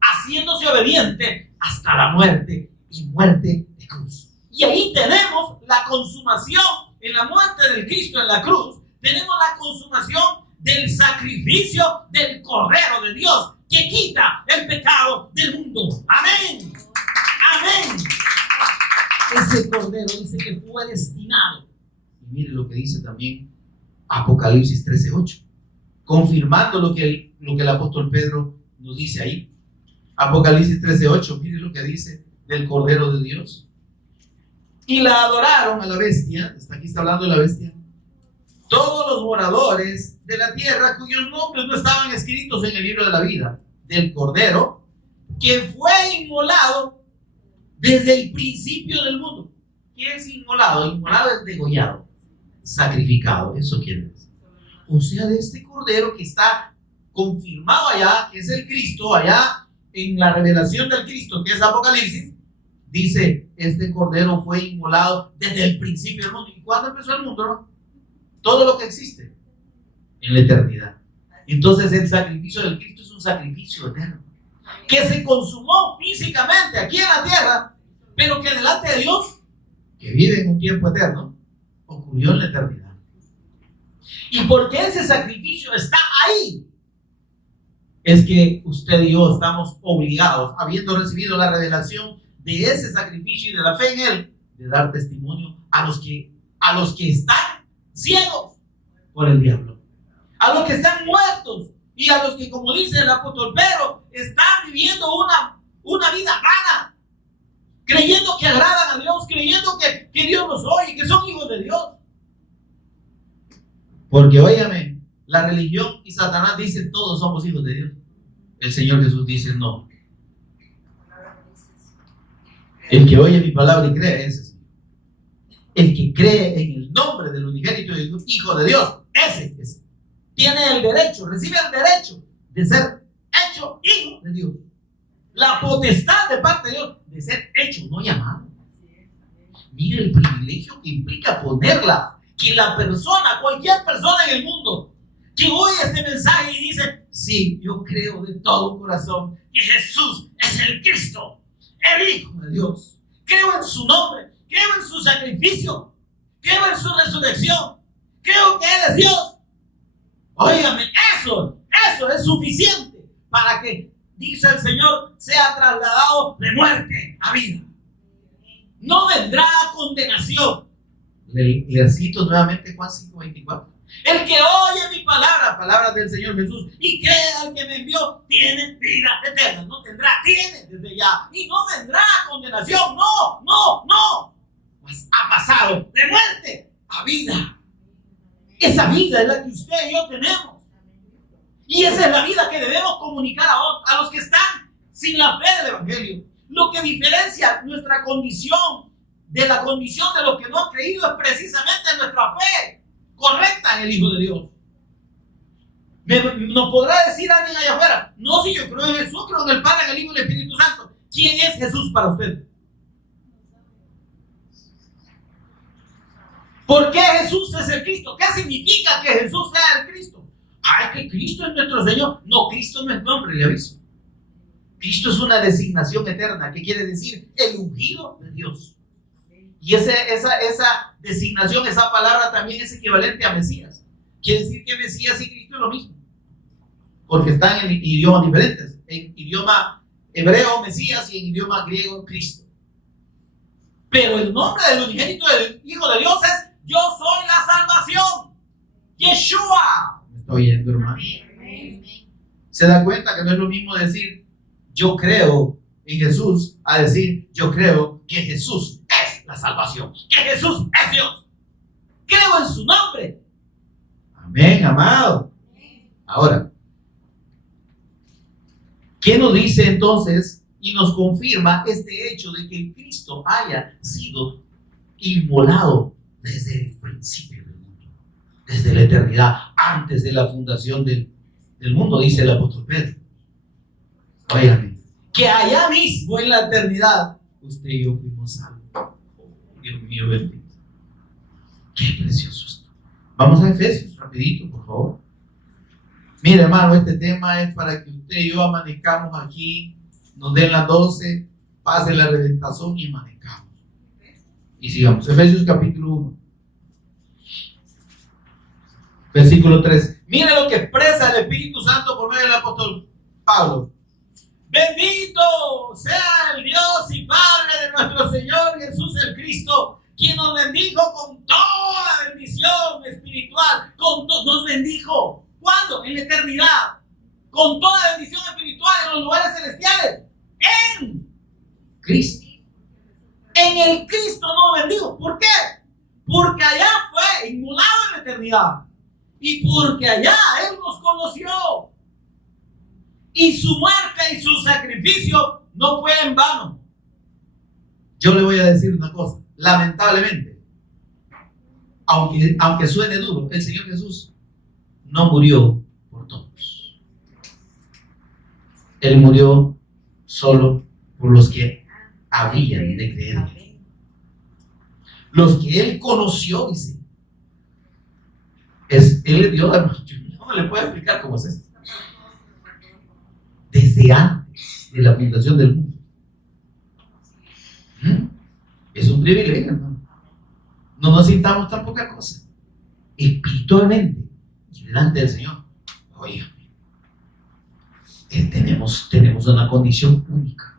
haciéndose obediente hasta la muerte y muerte de cruz. Y ahí tenemos la consumación en la muerte del Cristo en la cruz. Tenemos la consumación del sacrificio del Cordero de Dios que quita el pecado del mundo. Amén. Amén. Ese Cordero dice que fue destinado. Y mire lo que dice también Apocalipsis 13:8, confirmando lo que el apóstol Pedro nos dice ahí. Apocalipsis 13:8, mire lo que dice del Cordero de Dios. Y la adoraron a la bestia, aquí está hablando de la bestia, todos los moradores de la tierra cuyos nombres no estaban escritos en el libro de la vida del Cordero, que fue inmolado desde el principio del mundo. ¿Qué es inmolado? Inmolado es degollado, sacrificado, eso quiere decir. O sea, de este Cordero que está confirmado allá, que es el Cristo, allá en la revelación del Cristo, que es Apocalipsis, dice, este Cordero fue inmolado desde el principio del mundo. ¿Y cuándo empezó el mundo? ¿No? Todo lo que existe en la eternidad. Entonces el sacrificio del Cristo es un sacrificio eterno, que se consumó físicamente aquí en la tierra, pero que delante de Dios, que vive en un tiempo eterno, ocurrió en la eternidad. Y porque ese sacrificio está ahí, es que usted y yo estamos obligados, habiendo recibido la revelación de ese sacrificio y de la fe en él, de dar testimonio a los que están ciegos por el diablo, a los que están muertos y a los que, como dice el apóstol Pedro, están viviendo una vida vana, creyendo que agradan a Dios, creyendo que Dios los oye, que son hijos de Dios. Porque óigame, la religión y Satanás dicen todos somos hijos de Dios. El Señor Jesús dice no. El que oye mi palabra y cree, ese es. El que cree en el nombre del unigénito Hijo de Dios, ese es. Tiene el derecho, recibe el derecho de ser hecho hijo de Dios. La potestad de parte de Dios de ser hecho, no llamado. Mire el privilegio que implica ponerla. Que la persona, cualquier persona en el mundo, que oye este mensaje y dice, sí, yo creo de todo corazón que Jesús es el Cristo, el Hijo de Dios, creo en su nombre, creo en su sacrificio, creo en su resurrección, creo que Él es Dios. Óigame, eso es suficiente para que, dice el Señor, sea trasladado de muerte a vida. No vendrá condenación. Le cito nuevamente Juan 5:24. El que oye mi palabra, palabras del Señor Jesús, y cree al que me envió, tiene vida eterna. No tendrá, tiene desde ya. Y no vendrá condenación. No. Pues ha pasado de muerte a vida. Esa vida es la que usted y yo tenemos. Y esa es la vida que debemos comunicar a los que están sin la fe del Evangelio. Lo que diferencia nuestra condición de la condición de los que no han creído es precisamente nuestra fe correcta en el Hijo de Dios. Nos podrá decir alguien allá afuera: no, si yo creo en Jesús, creo en el Padre, en el Hijo y en el Espíritu Santo. ¿Quién es Jesús para usted? ¿Por qué Jesús es el Cristo? ¿Qué significa que Jesús sea el Cristo? Que Cristo es nuestro Señor. No, Cristo no es nombre, le aviso. Cristo es una designación eterna, que quiere decir el ungido de Dios. Y esa designación, esa palabra también es equivalente a Mesías. Quiere decir que Mesías y Cristo es lo mismo, porque están en idiomas diferentes. En idioma hebreo, Mesías, y en idioma griego, Cristo. Pero el nombre del unigénito del Hijo de Dios es: yo soy la salvación. Yeshua. ¿Me está oyendo, hermano? ¿Se da cuenta que no es lo mismo decir yo creo en Jesús a decir yo creo que Jesús es la salvación, que Jesús es Dios? Creo en su nombre. Amén, amado. Ahora, ¿qué nos dice entonces y nos confirma este hecho de que Cristo haya sido inmolado desde el principio del mundo, desde la eternidad, antes de la fundación del mundo? Dice el apóstol Pedro. Óigame, que allá mismo en la eternidad usted y yo fuimos salvos. Oh, Dios mío bendito. Qué precioso esto. Vamos a Efesios rapidito, por favor. Mire, hermano, este tema es para que usted y yo amanezcamos aquí, nos den las 12, pase la reventazón y amanezcamos. Y sigamos. Efesios capítulo 1, versículo 3. Mire lo que expresa el Espíritu Santo por medio del apóstol Pablo. Bendito sea el Dios y Padre de nuestro Señor Jesús el Cristo, quien nos bendijo con toda bendición espiritual. Nos bendijo. ¿Cuándo? En la eternidad. Con toda bendición espiritual en los lugares celestiales. En Cristo. En el Cristo nos bendijo. ¿Por qué? Porque allá fue inmolado en la eternidad. Y porque allá Él nos conoció. Y su muerte y su sacrificio no fue en vano. Yo le voy a decir una cosa. Lamentablemente, aunque suene duro, el Señor Jesús no murió por todos. Él murió solo por los que habían de creer. Los que Él conoció, dice. Él le dio, no le puedo explicar cómo es esto. Desde antes de la fundación del mundo. Es un privilegio, hermano. No nos sintamos tan poca cosa. Espiritualmente y delante del Señor. Oigan, tenemos una condición única.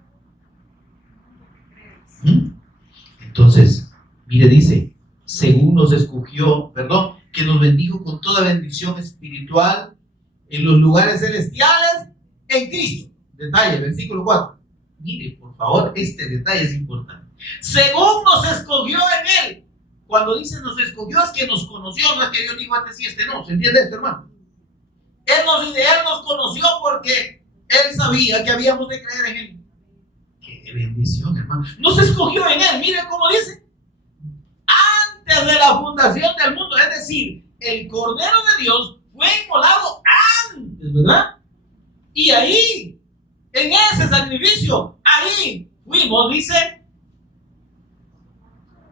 Entonces, mire, dice, según nos escogió, que nos bendijo con toda bendición espiritual en los lugares celestiales en Cristo. Detalle, versículo 4. Mire, por favor, este detalle es importante. Según nos escogió en Él. Cuando dice nos escogió, es que nos conoció, no es que Dios dijo este sí, este no. ¿Se entiende esto, hermano? Él nos conoció porque Él sabía que habíamos de creer en Él. ¡Qué bendición, hermano! Nos escogió en Él, mire cómo dice. Antes de la fundación del mundo, es decir, el Cordero de Dios fue inmolado antes, ¿verdad? Y ahí, en ese sacrificio, ahí fuimos, dice,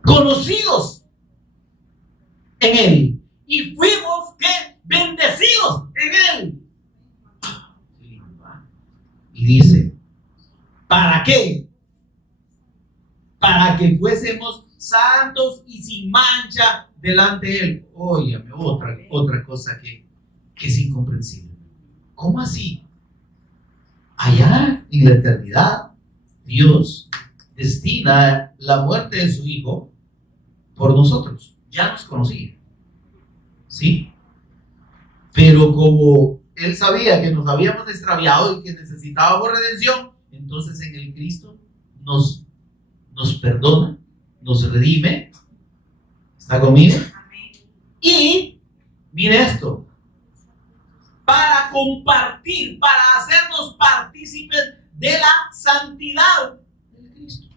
conocidos en Él. Y fuimos, ¿qué? Bendecidos en Él. Y dice, ¿para qué? para que fuésemos santos y sin mancha delante de Él. Óigame, otra cosa que es incomprensible. ¿Cómo así? Allá en la eternidad, Dios destina la muerte de su Hijo por nosotros. Ya nos conocía, ¿sí? Pero como Él sabía que nos habíamos extraviado y que necesitábamos redención, entonces en el Cristo nos perdona, nos redime. ¿Está conmigo? Y mire esto, para compartir, para hacernos partícipes de la santidad del Cristo.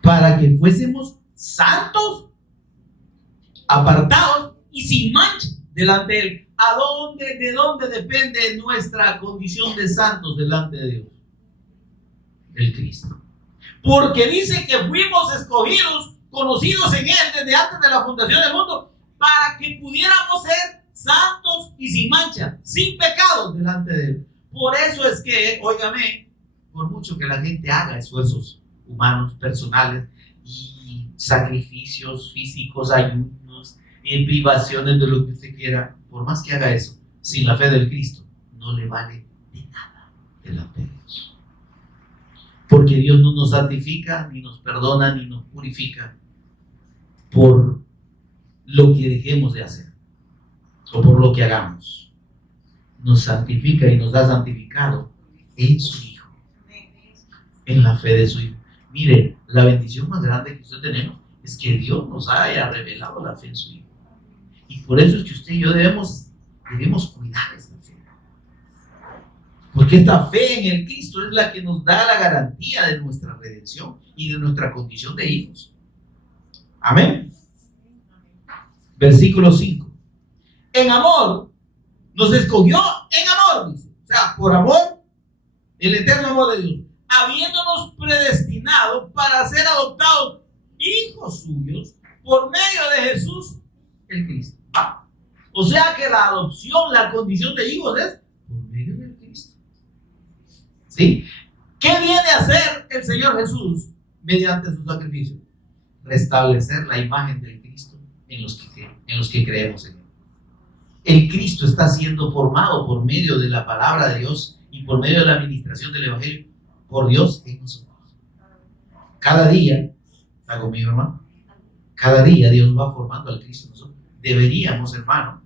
Para que fuésemos santos, apartados y sin mancha delante de Él. ¿De dónde depende nuestra condición de santos delante de Dios? Del Cristo. Porque dice que fuimos escogidos, conocidos en Él desde antes de la fundación del mundo, para que pudiéramos ser santos y sin mancha, sin pecados delante de Él. Por eso es que, óigame, por mucho que la gente haga esfuerzos humanos, personales y sacrificios físicos, ayunos, privaciones de lo que usted quiera, por más que haga eso, sin la fe del Cristo, no le vale de nada delante de Dios. Porque Dios no nos santifica, ni nos perdona, ni nos purifica por lo que dejemos de hacer o por lo que hagamos. Nos santifica y nos ha santificado en su Hijo, en la fe de su Hijo. Mire, la bendición más grande que usted tenemos es que Dios nos haya revelado la fe en su Hijo. Y por eso es que usted y yo debemos cuidar esta fe. Porque esta fe en el Cristo es la que nos da la garantía de nuestra redención y de nuestra condición de hijos. Amén. Versículo 5. En amor, nos escogió en amor, dice. O sea, por amor, el eterno amor de Dios, habiéndonos predestinado para ser adoptados hijos suyos por medio de Jesús el Cristo. O sea que la adopción, la condición de hijos es por medio del Cristo. ¿Sí? ¿Qué viene a hacer el Señor Jesús mediante su sacrificio? Restablecer la imagen del Cristo en los que creemos en Él. El Cristo está siendo formado por medio de la palabra de Dios y por medio de la administración del Evangelio por Dios en nosotros. Cada día, ¿está conmigo, hermano? Cada día Dios va formando al Cristo en nosotros. Deberíamos, hermano,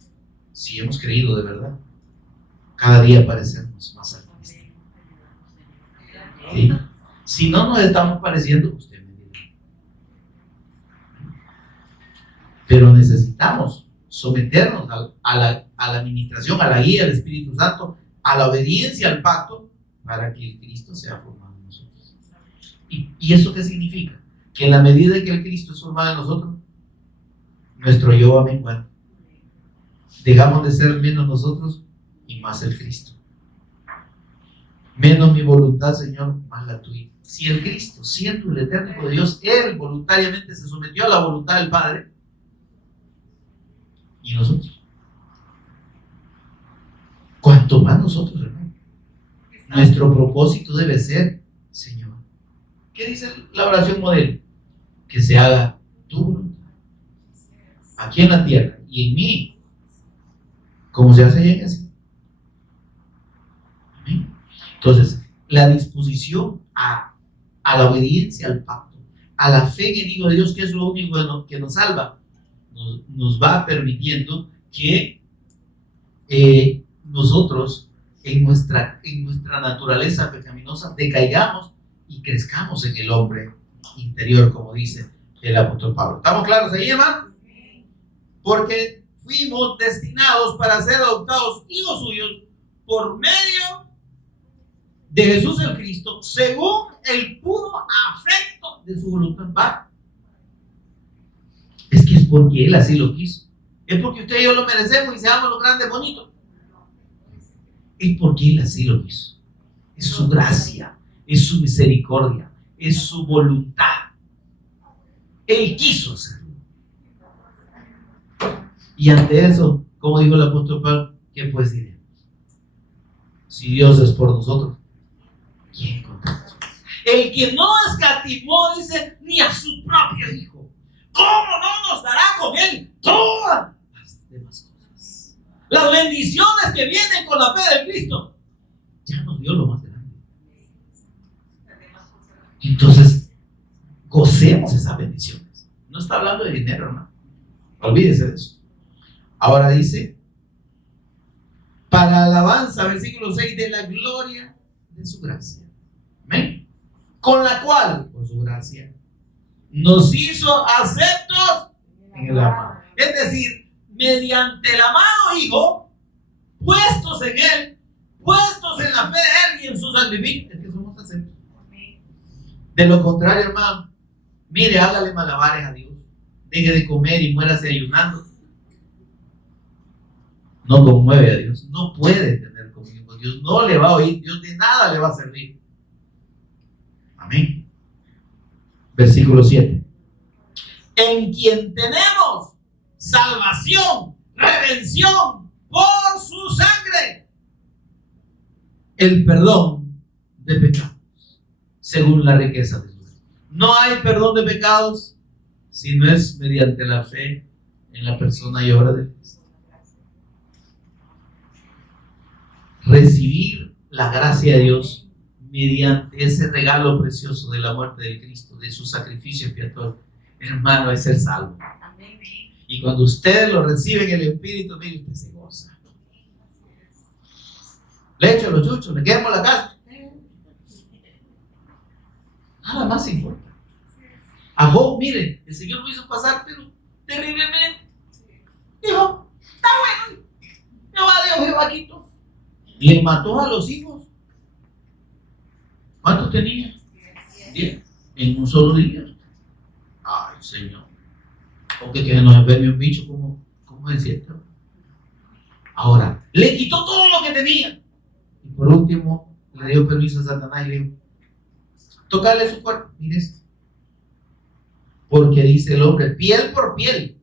si hemos creído de verdad, cada día parecernos más al Cristo. ¿Sí? Si no nos estamos pareciendo, usted me dirá. Pero necesitamos someternos a la administración, a la guía del Espíritu Santo, a la obediencia al pacto, para que el Cristo sea formado en nosotros. ¿Y eso qué significa? Que en la medida que el Cristo es formado en nosotros, nuestro yo va menguando. Dejamos de ser menos nosotros y más el Cristo. Menos mi voluntad, Señor, más la tuya. Si el Cristo, siendo el eterno Hijo de Dios, Él voluntariamente se sometió a la voluntad del Padre, y nosotros, cuanto más nosotros, hermano. Nuestro propósito debe ser, Señor, ¿qué dice la oración modelo? Que se haga tu voluntad aquí en la tierra y en mí, como se hace en ese. Amén. Entonces, la disposición a la obediencia al pacto, a la fe en el Hijo de Dios, que es lo único que nos salva, nos va permitiendo que nosotros en nuestra naturaleza pecaminosa decaigamos y crezcamos en el hombre interior, como dice el apóstol Pablo. ¿Estamos claros ahí, hermano? Porque fuimos destinados para ser adoptados hijos suyos por medio de Jesús el Cristo, según el puro afecto de su voluntad. ¿Va? Es que es porque Él así lo quiso. Es porque usted y yo lo merecemos y seamos los grandes bonitos. Es porque Él así lo quiso. Es su gracia, es su misericordia, es su voluntad. Él quiso hacerlo. Y ante eso, como dijo el apóstol Pablo, ¿qué pues diremos? Si Dios es por nosotros, ¿quién contra nosotros? El que no escatimó, dice, ni a su propio hijo, ¿cómo no nos dará con él todas las demás cosas? Las bendiciones que vienen con la fe de Cristo, ya nos dio lo más grande. Entonces, gocemos esas bendiciones. No está hablando de dinero, hermano. Olvídese de eso. Ahora dice, para alabanza, versículo 6, de la gloria de su gracia. Amén. Con la cual, por su gracia, nos hizo aceptos en el amado. Es decir, mediante el amado Hijo, puestos en Él, puestos en la fe de Él y en su sacrificio, es que somos aceptos. De lo contrario, hermano, mire, hágale malabares a Dios. Deje de comer y muérase ayunando. No conmueve a Dios. No puede tener comunión con Dios. No le va a oír. Dios de nada le va a servir. Amén. Versículo 7. En quien tenemos salvación, redención por su sangre, el perdón de pecados, según la riqueza de su gracia. No hay perdón de pecados si no es mediante la fe en la persona y obra de Cristo. Recibir la gracia de Dios mediante ese regalo precioso de la muerte de Cristo, de su sacrificio expiatorio, hermano, es ser salvo. Y cuando ustedes lo reciben en el Espíritu, mire, usted se goza. Le echo los chuchos, le quemo la casa. Nada más importa. A Job, mire, el Señor lo hizo pasar, pero terriblemente. Dijo, está bueno. Jehová Dios, Jehová quito. Le mató a los hijos. ¿Cuántos tenía? 10. En un solo día. Ay, Señor. Porque que nos enferme un bicho, ¿cómo es cierto? Ahora, le quitó todo lo que tenía. Y por último, le dio permiso a Satanás y le dijo, tocarle su cuerpo. Mire esto. Porque dice el hombre, piel por piel.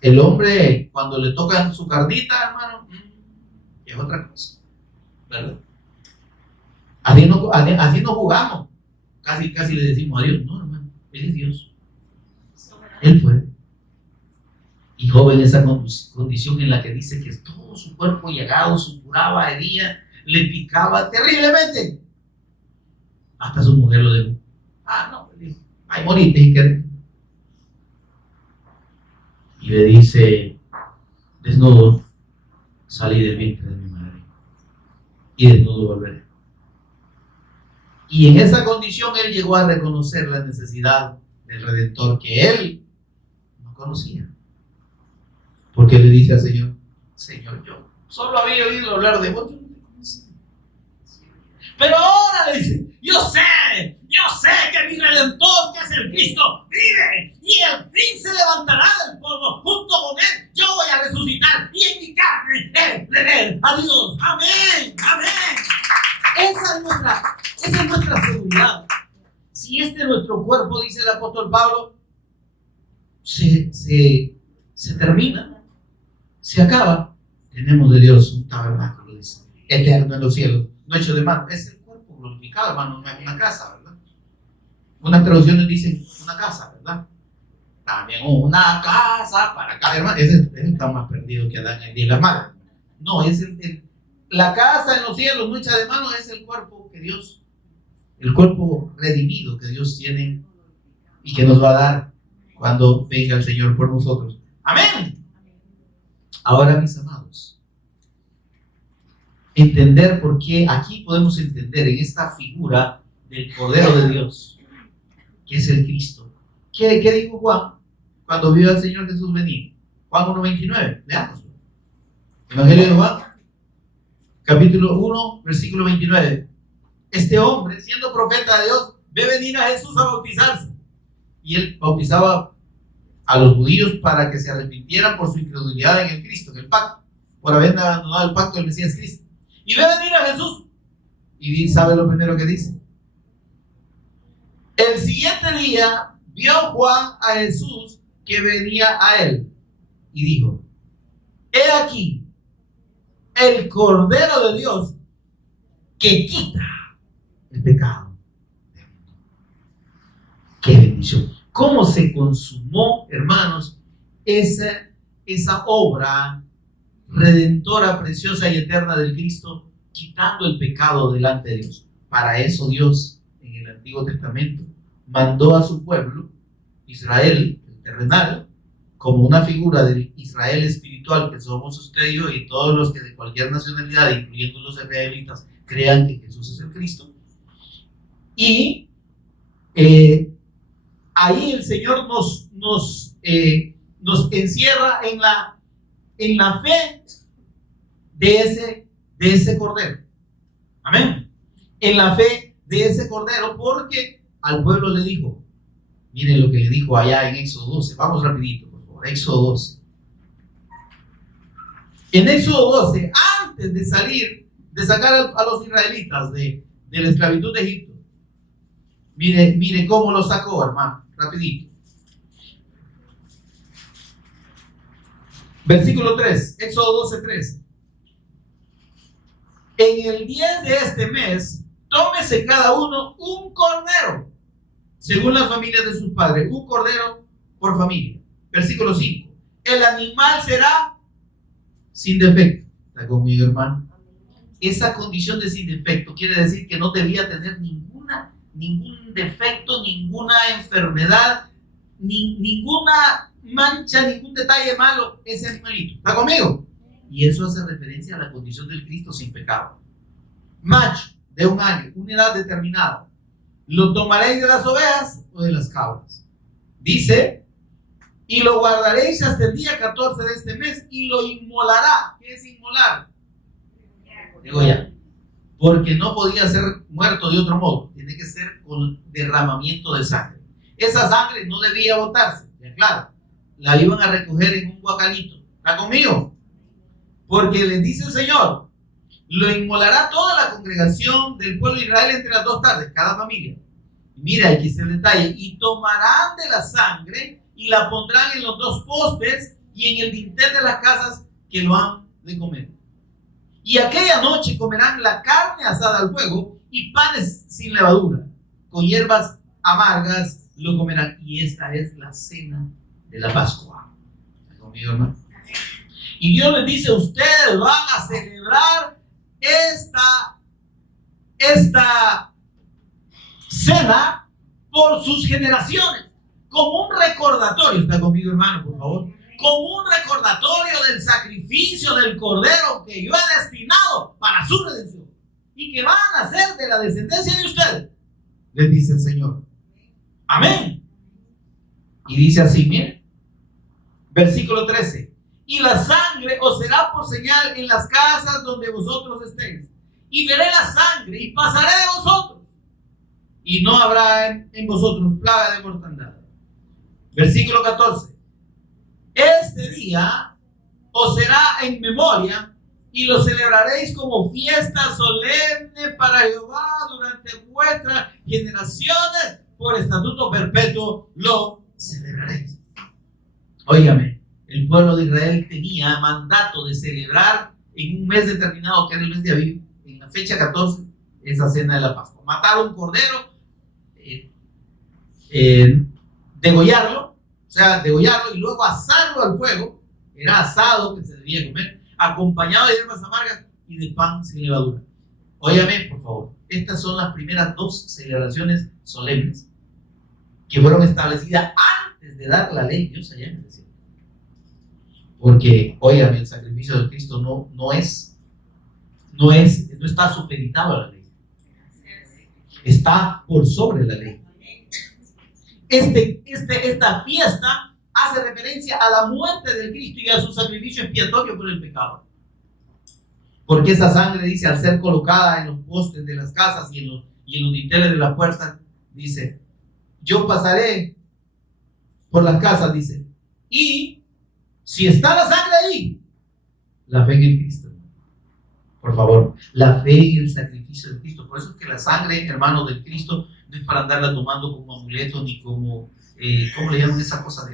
El hombre, cuando le tocan su carnita, hermano, es otra cosa, ¿verdad? Así no jugamos. Casi le decimos a Dios, no, hermano, Él es Dios. Él puede. Y Job en esa condición en la que dice que todo su cuerpo llagado, supuraba, hería, le picaba terriblemente. Hasta su mujer lo dejó. No, le dijo, ay, morite y que. Y le dice, desnudo salí del vientre de mi madre y desnudo volveré. Y en esa condición él llegó a reconocer la necesidad del Redentor que él no conocía. Porque le dice al Señor, Señor, yo solo había oído hablar de vos, yo no te conocía. Pero ahora le dice, yo sé que mi Redentor, que es el Cristo, vive y al fin se levantará del polvo. Junto con él yo voy a resucitar y en mi carne él de ver a Dios. Amén, amén. Esa es nuestra seguridad. Si este es nuestro cuerpo, dice el apóstol Pablo, se termina, se acaba, tenemos de Dios un tabernáculo, dice, eterno en los cielos, no hecho de mano. Es el cuerpo glorificado, hermano, no es una casa, ¿verdad? Unas traducciones dicen una casa, ¿verdad? También una casa para cada hermano. Ese está más perdido que Adán el día de la madre. No, es la casa en los cielos, no hecha de mano, es el cuerpo que Dios, el cuerpo redimido que Dios tiene y que nos va a dar cuando venga el Señor por nosotros. Amén. Ahora, mis amados, entender por qué aquí podemos entender en esta figura del Cordero de Dios, que es el Cristo. ¿Qué dijo Juan cuando vio al Señor Jesús venir? Juan 1:29, leamos. Evangelio de Juan, capítulo 1, versículo 29. Este hombre, siendo profeta de Dios, ve venir a Jesús a bautizarse. Y él bautizaba a los judíos para que se arrepintieran por su incredulidad en el Cristo, en el pacto, por haber abandonado el pacto del Mesías Cristo. Y ve venir a Jesús. Y ¿sabe lo primero que dice? El siguiente día vio Juan a Jesús que venía a él y dijo, he aquí el Cordero de Dios que quita el pecado. ¡Qué bendición! ¿Cómo se consumó, hermanos, esa obra redentora, preciosa y eterna del Cristo, quitando el pecado delante de Dios? Para eso Dios, en el Antiguo Testamento, mandó a su pueblo, Israel, el terrenal, como una figura del Israel espiritual que somos usted y yo y todos los que de cualquier nacionalidad, incluyendo los israelitas, crean que Jesús es el Cristo. Y ahí el Señor nos encierra en la fe de ese Cordero. Amén. En la fe de ese Cordero, porque al pueblo le dijo, miren lo que le dijo allá en Éxodo 12. Vamos rapidito, por favor. Éxodo 12. En Éxodo 12, antes de sacar a los israelitas de la esclavitud de Egipto, mire cómo lo sacó, hermano, rapidito. Versículo 3, Éxodo 12, 3. En el 10 de este mes, tómese cada uno un cordero, según las familias de sus padres, un cordero por familia. Versículo 5. El animal será sin defecto. ¿Está conmigo, hermano? Esa condición de sin defecto quiere decir que no debía tener ningún defecto, ninguna enfermedad, ninguna mancha, ningún detalle malo ese animalito. ¿Está conmigo? Y eso hace referencia a la condición del Cristo sin pecado. Macho de 1 año, una edad determinada. ¿Lo tomaréis de las ovejas o de las cabras? Dice, y lo guardaréis hasta el día 14 de este mes y lo inmolará. ¿Qué es inmolar? Digo ya, porque no podía ser muerto de otro modo, tiene que ser con derramamiento de sangre. Esa sangre no debía botarse, ya claro, la iban a recoger en un guacalito. ¿Está conmigo? Porque les dice el Señor, lo inmolará toda la congregación del pueblo de Israel entre las 2 tardes, cada familia. Mira, aquí está el detalle, y tomarán de la sangre y la pondrán en los 2 postes y en el dintel de las casas que lo han de comer. Y aquella noche comerán la carne asada al fuego y panes sin levadura, con hierbas amargas lo comerán. Y esta es la cena de la Pascua. ¿Está conmigo, hermano? Y Dios les dice, ustedes van a celebrar esta cena por sus generaciones, como un recordatorio. ¿Está conmigo, hermano, por favor? Como un recordatorio del sacrificio del Cordero que yo he destinado para su redención y que van a ser de la descendencia de ustedes, les dice el Señor. Amén. Y dice así, miren, versículo 13, y la sangre os será por señal en las casas donde vosotros estéis, y veré la sangre y pasaré de vosotros, y no habrá en vosotros plaga de mortandad. Versículo 14, este día os será en memoria y lo celebraréis como fiesta solemne para Jehová durante vuestras generaciones, por estatuto perpetuo lo celebraréis. Óigame, el pueblo de Israel tenía mandato de celebrar en un mes determinado, que era el mes de Aviv, en la fecha 14, esa cena de la Pascua. Matar un cordero, degollarlo y luego asarlo al fuego. Era asado que se debía comer, acompañado de hierbas amargas y de pan sin levadura. Óyame, por favor, estas son las primeras 2 celebraciones solemnes que fueron establecidas antes de dar la ley Dios allá en el desierto. Porque, óyame, el sacrificio de Cristo no está supeditado a la ley. Está por sobre la ley. Esta fiesta hace referencia a la muerte del Cristo y a su sacrificio expiatorio por el pecado. Porque esa sangre, dice, al ser colocada en los postes de las casas y en los dinteles de la puerta, dice, yo pasaré por las casas, dice, y si está la sangre ahí, la fe en el Cristo. Por favor, la fe en el sacrificio de Cristo. Por eso es que la sangre, hermanos, del Cristo no es para andarla tomando como amuleto ni como, ¿cómo le llaman esa cosa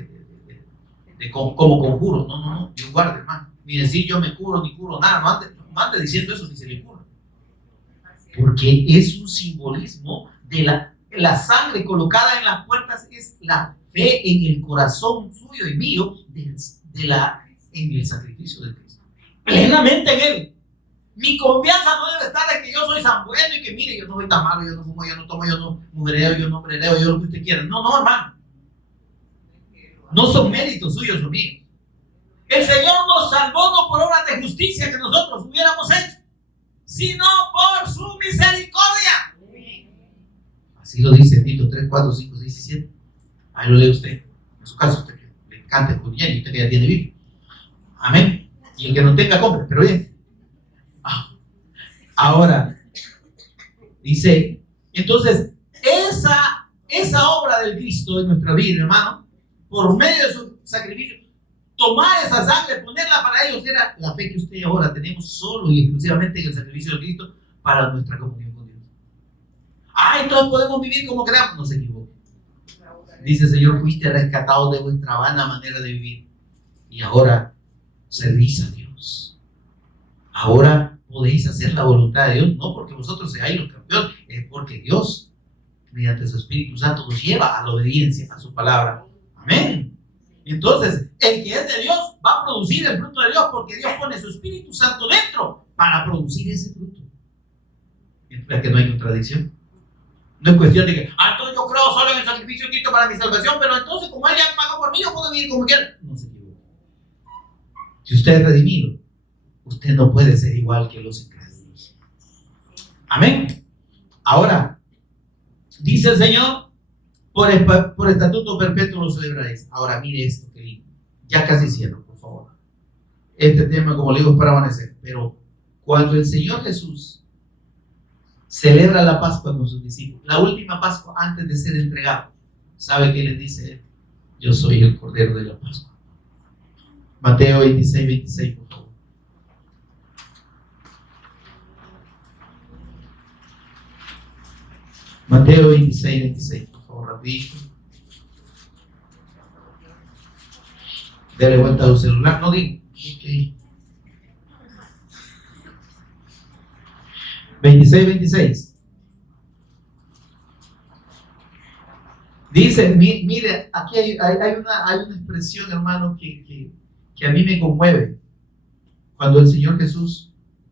como conjuro? No, Dios guarde, hermano. Ni decir yo me curo ni curo nada, no ande diciendo eso si se le cura. porque es un simbolismo de la sangre colocada en las puertas, es la fe en el corazón suyo y mío en el sacrificio de Cristo. Plenamente en Él. Mi confianza no debe estar en que yo soy tan bueno y que mire, yo no soy tan malo, yo no fumo, yo no tomo, yo no mujereo, yo no hombrereo, yo lo que usted quiera. No, hermano. No son méritos suyos o míos. El Señor nos salvó no por obras de justicia que nosotros hubiéramos hecho, sino por su misericordia. Así lo dice Tito 3, 4, 5, 6 y 7. Ahí lo lee usted. En su caso, usted que le encanta escudriñar y usted que ya tiene Biblia. Amén. Y el que no tenga, compre. Pero bien. Ahora, dice, entonces, esa obra del Cristo en nuestra vida, hermano, por medio de su sacrificio, tomar esa sangre, ponerla para ellos, era la fe que usted y ahora tenemos solo y exclusivamente en el sacrificio de Cristo para nuestra comunión con Dios. Entonces podemos vivir como queramos. No se equivoque. Dice el Señor, fuiste rescatado de vuestra vana manera de vivir y ahora servís a Dios. Ahora podéis hacer la voluntad de Dios, no porque vosotros seáis los campeones, es porque Dios, mediante su Espíritu Santo, nos lleva a la obediencia a su palabra. Amén. Entonces, el que es de Dios va a producir el fruto de Dios porque Dios pone su Espíritu Santo dentro para producir ese fruto. ¿Es que no hay contradicción? No es cuestión de que, entonces yo creo solo en el sacrificio de Cristo para mi salvación, pero entonces como Él ya pagó por mí, yo puedo vivir como quiera. No se equivoque. Si usted es redimido, usted no puede ser igual que los incrédulos. Amén. Ahora, dice el Señor, por estatuto perpetuo lo celebraréis. Ahora mire esto, que lindo. Ya casi cierro, por favor. Este tema, como le digo, es para amanecer. Pero cuando el Señor Jesús celebra la Pascua con sus discípulos, la última Pascua antes de ser entregado, ¿sabe qué les dice Él? Yo soy el Cordero de la Pascua. Mateo 26, 26, por favor. Mateo 26, 26, por favor, rapidito. Dele vuelta a tu celular, no digo. Okay. 26, 26. Dice, mire, aquí hay una expresión, hermano, que a mí me conmueve. Cuando el Señor Jesús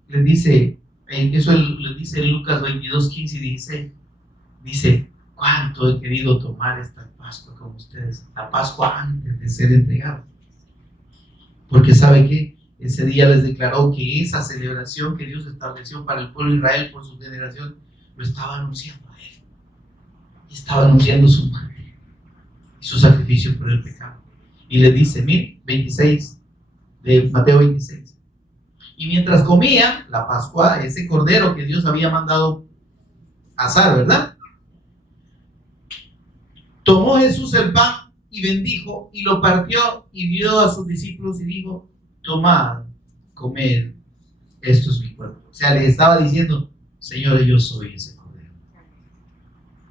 les dice, eso les dice en Lucas 22, 15 y 16, dice, ¿cuánto he querido tomar esta Pascua con ustedes? La Pascua antes de ser entregado. Porque ¿sabe qué? Ese día les declaró que esa celebración que Dios estableció para el pueblo de Israel por su generación, lo estaba anunciando a Él. Y estaba anunciando su muerte y su sacrificio por el pecado. Y les dice, mire, 26, de Mateo 26. Y mientras comían la Pascua, ese cordero que Dios había mandado asar, ¿verdad? Tomó Jesús el pan y bendijo y lo partió y dio a sus discípulos y dijo, tomad, comed, esto es mi cuerpo. O sea, les estaba diciendo, señores, yo soy ese cordero.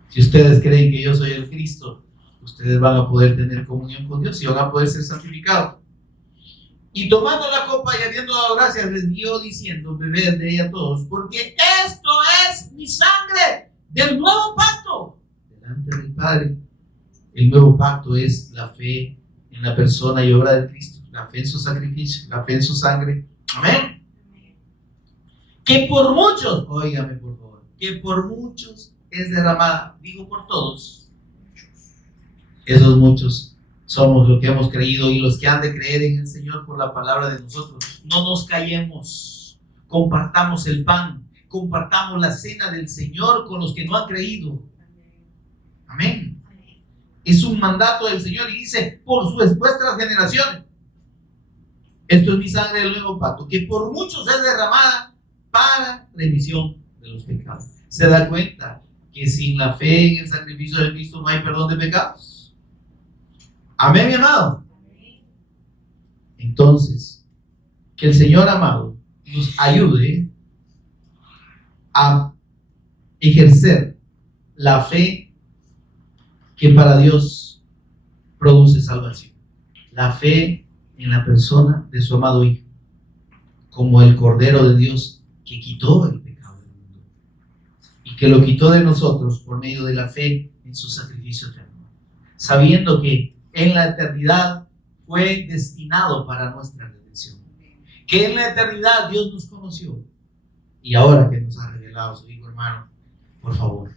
Si ustedes creen que yo soy el Cristo, ustedes van a poder tener comunión con Dios y van a poder ser santificados. Y tomando la copa y habiendo dado gracias, les dio diciendo, bebed de ella todos, porque esto es mi sangre del nuevo pacto delante del Padre. El nuevo pacto es la fe en la persona y obra de Cristo, la fe en su sacrificio, la fe en su sangre. Amén. Que por muchos, óigame por favor, que por muchos es derramada, digo por todos. Esos muchos somos los que hemos creído y los que han de creer en el Señor por la palabra de nosotros. No nos callemos, compartamos el pan, compartamos la cena del Señor con los que no han creído. Amén. Es un mandato del Señor y dice, por vuestras generaciones. Esto es mi sangre del nuevo pacto, que por muchos es derramada para remisión de los pecados. ¿Se da cuenta que sin la fe en el sacrificio de Cristo no hay perdón de pecados? Amén, mi amado. Entonces, que el Señor amado nos ayude a ejercer la fe que para Dios produce salvación. La fe en la persona de su amado Hijo, como el Cordero de Dios que quitó el pecado del mundo. que lo quitó de nosotros por medio de la fe en su sacrificio eterno, sabiendo que en la eternidad fue destinado para nuestra redención, que en la eternidad Dios nos conoció y ahora que nos ha revelado su Hijo. Hermano, por favor,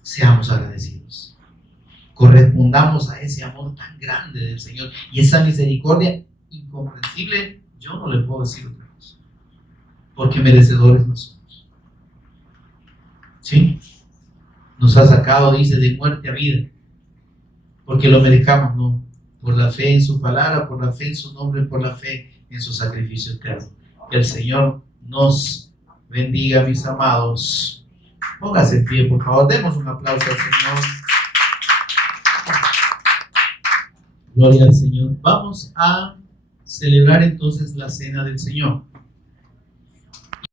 seamos agradecidos, correspondamos a ese amor tan grande del Señor y esa misericordia incomprensible. Yo no le puedo decir otra cosa, porque merecedores no somos. ¿Sí? Nos ha sacado, dice, de muerte a vida, porque lo merezcamos, no, por la fe en su palabra, por la fe en su nombre, por la fe en su sacrificio eterno. Que el Señor nos bendiga, mis amados. Póngase en pie, por favor, demos un aplauso al Señor. Gloria al Señor. Vamos a celebrar entonces la cena del Señor.